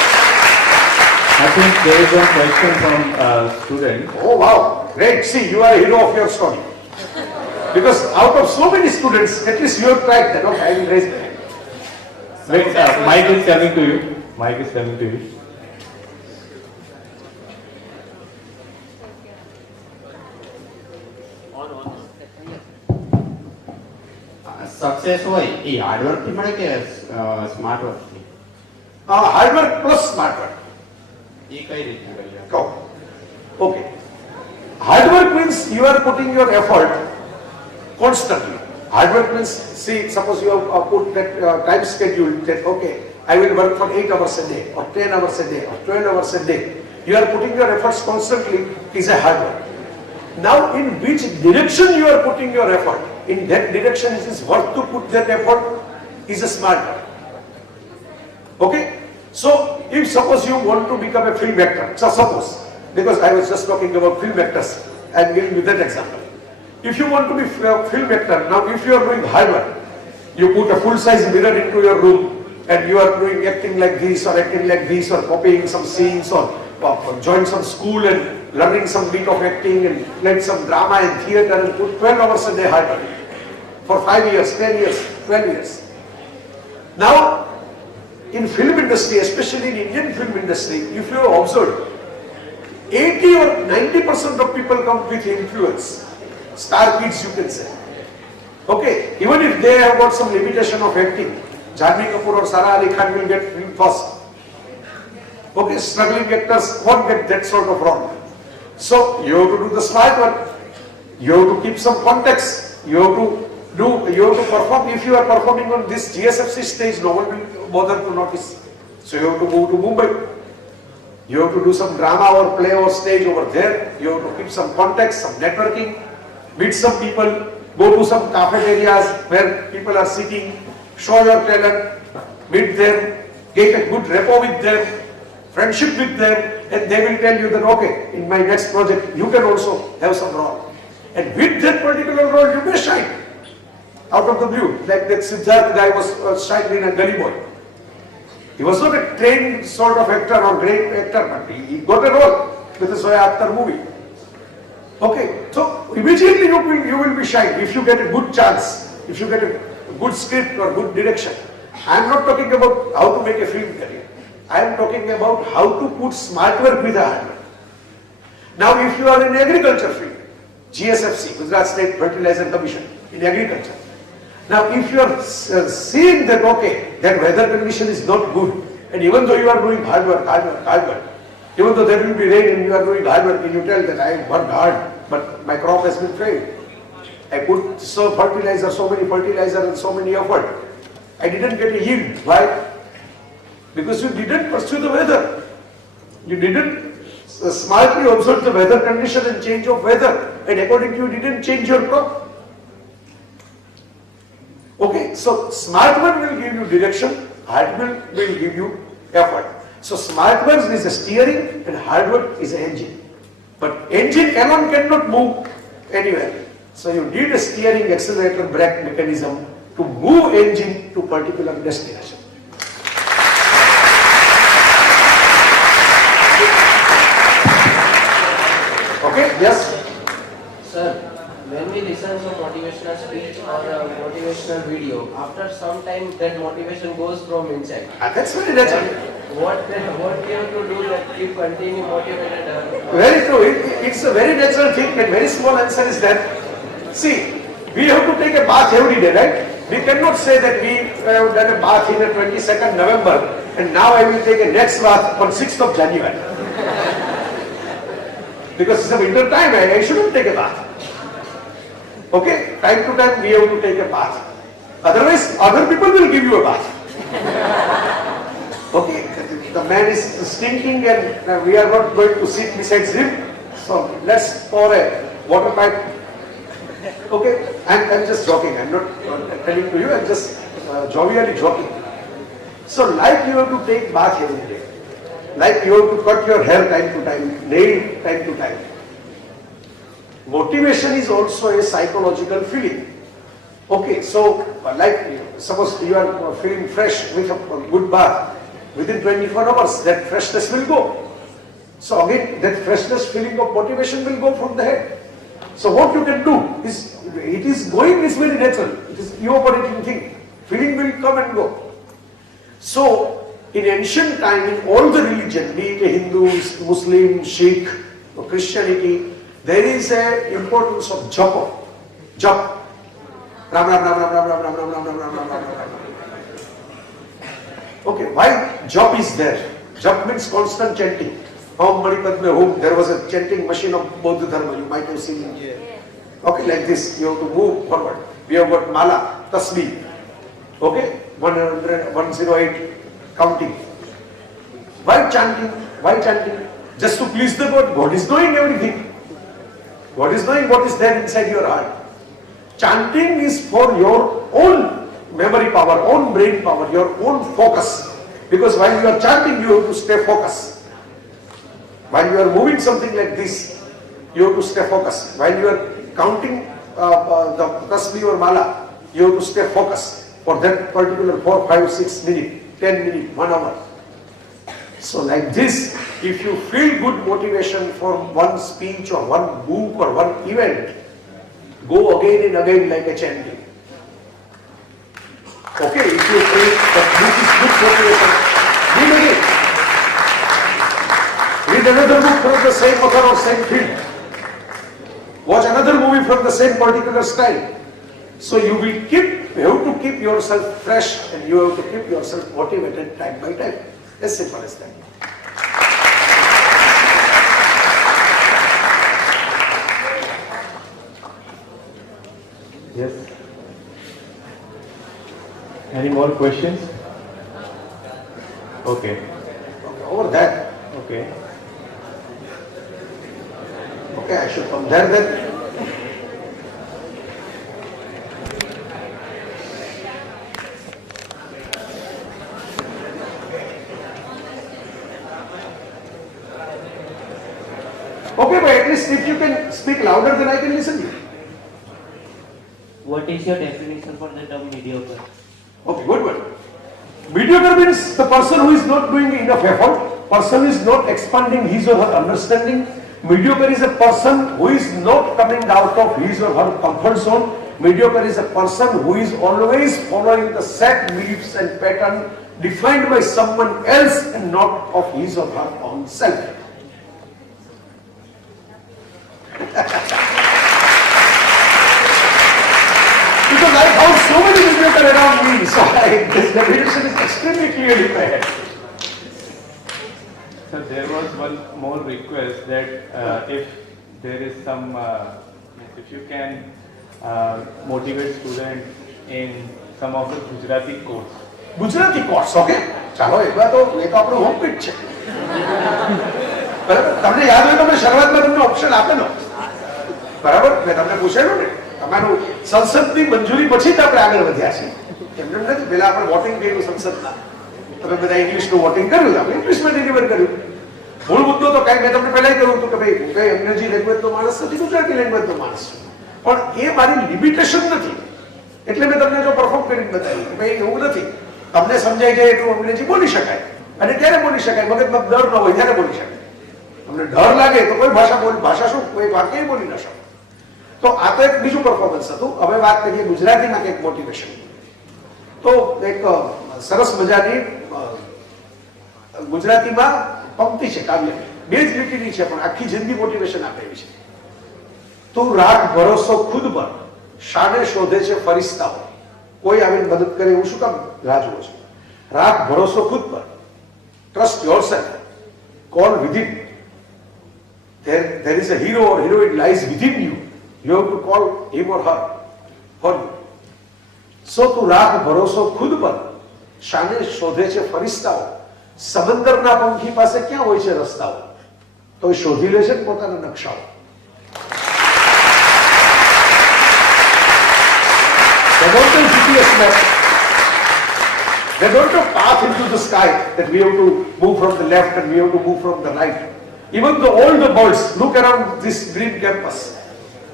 I think there is one question from a student. Oh wow, great. See, you are a hero of your story. Because out of so many students, at least you have tried that. Okay, I will raise my hand. Wait, mic is coming to you. Mic is coming to you. Success હોય એ hard work થી મળે કે smart work થી? Hard work plus smart work. એ કઈ રીતે કરીએ? Go. Okay. Hard work means you are putting your effort constantly. Hard work means, see, suppose you have put that time schedule that, okay, I will work for 8 hours a day, or 10 hours a day, or 12 hours a day. You are putting your efforts constantly, is a hard work. Now, in which direction you are putting your effort? In that direction, it is worth to put that effort, is a smart work. Okay? So, if suppose you want to become a film actor, so suppose, because I was just talking about film actors, I am giving you that example. If you want to be a film actor, now if you are doing hard work, you put a full-size mirror into your room and you are doing acting like this or acting like this or copying some scenes or join some school and learning some bit of acting and learn some drama and theatre and put 12 hours a day hard work for 5 years, 10 years, 12 years. Now, in film industry, especially in Indian film industry, if you have observed, 80 or 90% of people come with influence. star kids, you can say. Okay, even if they have got some limitation of acting, Janvi Kapoor or Sara Ali Khan will get film first. Okay, struggling actors won't get that sort of role. So you have to do the smart one. You have to keep some context. You have to perform. If you are performing on this GSFC stage, no one will bother to notice. So you have to move to Mumbai. You have to do some drama or play or stage over there. You have to keep some context, some networking, meet some people, go to some cafeterias where people are sitting, show your talent, meet them, get a good rapport with them, friendship with them, and they will tell you that, okay, in my next project, you can also have some role. And with that particular role, you may shine out of the blue, like that Siddharth guy was shining in a gully boy. He was not a trained sort of actor or great actor, but he got a role with the Soya Akhtar movie. Okay, so immediately you will be shine if you get a good chance, if you get a good script or good direction. I am not talking about how to make a film career. I am talking about how to put smart work with the hard work. Now if you are in agriculture field, GSFC, Gujarat State Fertilizer Commission, in agriculture. Now if you are seeing that, okay, that weather condition is not good, and even though you are doing hard work, even though there will be rain and you are doing hard work, and you tell that I worked hard, but my crop has been failed. I put so many fertilizer and so many effort. I didn't get a yield. Why? Because you didn't pursue the weather. You didn't smartly observe the weather condition and change of weather, and according to you didn't change your crop. Okay, so smart work will give you direction, hard work will give you effort. So smart work is a steering and hard work is an engine. But engine alone cannot move anywhere. So you need a steering, accelerator, brake mechanism to move engine to particular destination. Okay, yes? Sir, when we listen to motivational speech or a motivational video, after some time that motivation goes from inside. That's very natural. What we have to do that keep continue motivated? Very true. It's a very natural thing, and very small answer is that, see, we have to take a bath every day, right? We cannot say that we have done a bath in the 22nd November and now I will take a next bath on 6th of January. Because it's a winter time, I shouldn't take a bath. Okay, time to time we have to take a bath. Otherwise, other people will give you a bath. Okay, the man is stinking and we are not going to sit beside him. So let's pour a water pipe. Okay, I'm just joking. I'm not telling to you. I'm just jovially joking. So like you have to take bath every day. Like you have to cut your hair time to time, nail time to time. Motivation is also a psychological feeling. Okay, so like suppose you are feeling fresh with a good bath, within 24 hours that freshness will go. So again that freshness feeling of motivation will go from the head. So what you can do is, it is going is very natural. It is evaporating thing. Feeling will come and go. So in ancient time, in all the religion, be it Hindus, Muslim, Sikh, or Christianity, there is a importance of japa. Jap. Ram Ram Ram Ram Ram Ram Ram Ram Ram Ram Ram Ram Ram. Okay, why jap is there? Jap means constant chanting. Om Mani Padme Hum. There was a chanting machine of Bodh Dharma. You might have seen it. Okay, like this. You have to move forward. We have got mala, tasbih. Okay, 100, 108 counting. Why chanting? Why chanting? Just to please the God. God is knowing everything. God is knowing what is there inside your heart. Chanting is for your own memory power, own brain power, your own focus. Because while you are chanting, you have to stay focused. While you are moving something like this, you have to stay focused. While you are counting the tasbih or mala, you have to stay focused for that particular 4, 5, 6 minutes, 10 minutes, 1 hour. So like this, if you feel good motivation from one speech or one book or one event, go again and again like a chanting. Okay, if you feel that this is good motivation, read again. Read another book from the same author or same field. watch another movie from the same particular style. So you have to keep yourself fresh and you have to keep yourself motivated time by time. As simple as that. Yes. Any more questions? Okay. Over that. Okay. Okay, I should come there then. Okay, but at least if you can speak louder, then I can listen to you. What is your definition for the term mediocre? Okay, good one. Mediocre means the person who is not doing enough effort, person is not expanding his or her understanding. Mediocre is a person who is not coming out of his or her comfort zone. Mediocre is a person who is always following the set beliefs and pattern defined by someone else and not of his or her own self. Because I found so many mediocre around me, so this definition is extremely clearly prepared. So there was one more request that if there is some, if you can motivate students in some of the Gujarati course. Gujarati course okay ચાલો એકવાર તો એ તો આપણો home pitch છે બરાબર તમને યાદ હોય તો મેં શરૂઆતમાં તમને ઓપ્શન આપેલો બરાબર મેં તમને પૂછેલું ને તમારું સંસદની મંજૂરી પછી જ આપણે આગળ વધ્યા છીએ એમને નથી પહેલા આપણે વોટિંગ કર્યું સંસદના તમે બધા ઇંગ્લિશનું વોટિંગ કર્યું આપણે ઇંગ્લિશમાં ડિલિવર કર્યું મૂળ મુદ્દો તો કાંઈ મેં તમને પહેલા કહ્યું હતું કે ભાઈ હું કઈ અંગ્રેજી લેંગ્વેજનો માણસ નથી ગુજરાતી લેંગ્વેજનો માણસ છું પણ એ મારી લિમિટેશન નથી એટલે મેં તમને જો પરફોર્મ કરીને બતાવ્યું કે ભાઈ એવું નથી તમને સમજાઈ જાય એટલું અંગ્રેજી બોલી શકાય અને ત્યારે બોલી શકાય મગજમાં ડર ન હોય ત્યારે બોલી શકાય તમને ડર લાગે તો કોઈ ભાષા શું કોઈ વાક્ય બોલી ન શકે તો આ તો એક બીજું પરફોર્મન્સ હતું હવે વાત કરીએ ગુજરાતીમાં કંઈક મોટિવેશન તો એક સરસ મજાની ગુજરાતીમાં પંક્તિ છે કાવ્ય બે જ લીટીની છે પણ આખી જિંદગી મોટિવેશન આપે એવી છે તું રાખ ભરોસો ખુદ પર શાને શોધે છે ફરિશ્તાઓ કોઈ આવીને મદદ કરે એવું શું કામ રાહ જુઓ છો રાખ ભરોસો ખુદ પર trust yourself call within there is a hero or heroine lies within you have to call him or her for you so તું રાખ ભરોસો ખુદ પર શાને શોધે છે ફરિશ્તાઓ સમંદરના પંખી પાસે ક્યાં હોય છે રસ્તાઓ તો એ શોધી લે છે પોતાના નકશાઓ They don't have GPS map. They don't have path into the sky that we have to move from the left and we have to move from the right. Even all the birds, look around this green campus.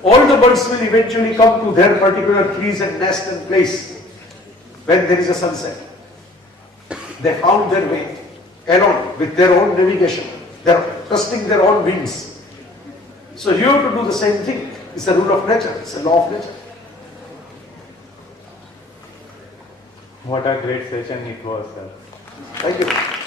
All the birds will eventually come to their particular trees and nest and place when there is a sunset. They found their way alone with their own navigation. They are trusting their own wings. So you have to do the same thing. It's a rule of nature. It's a law of nature. What a great session it was, sir. Thank you.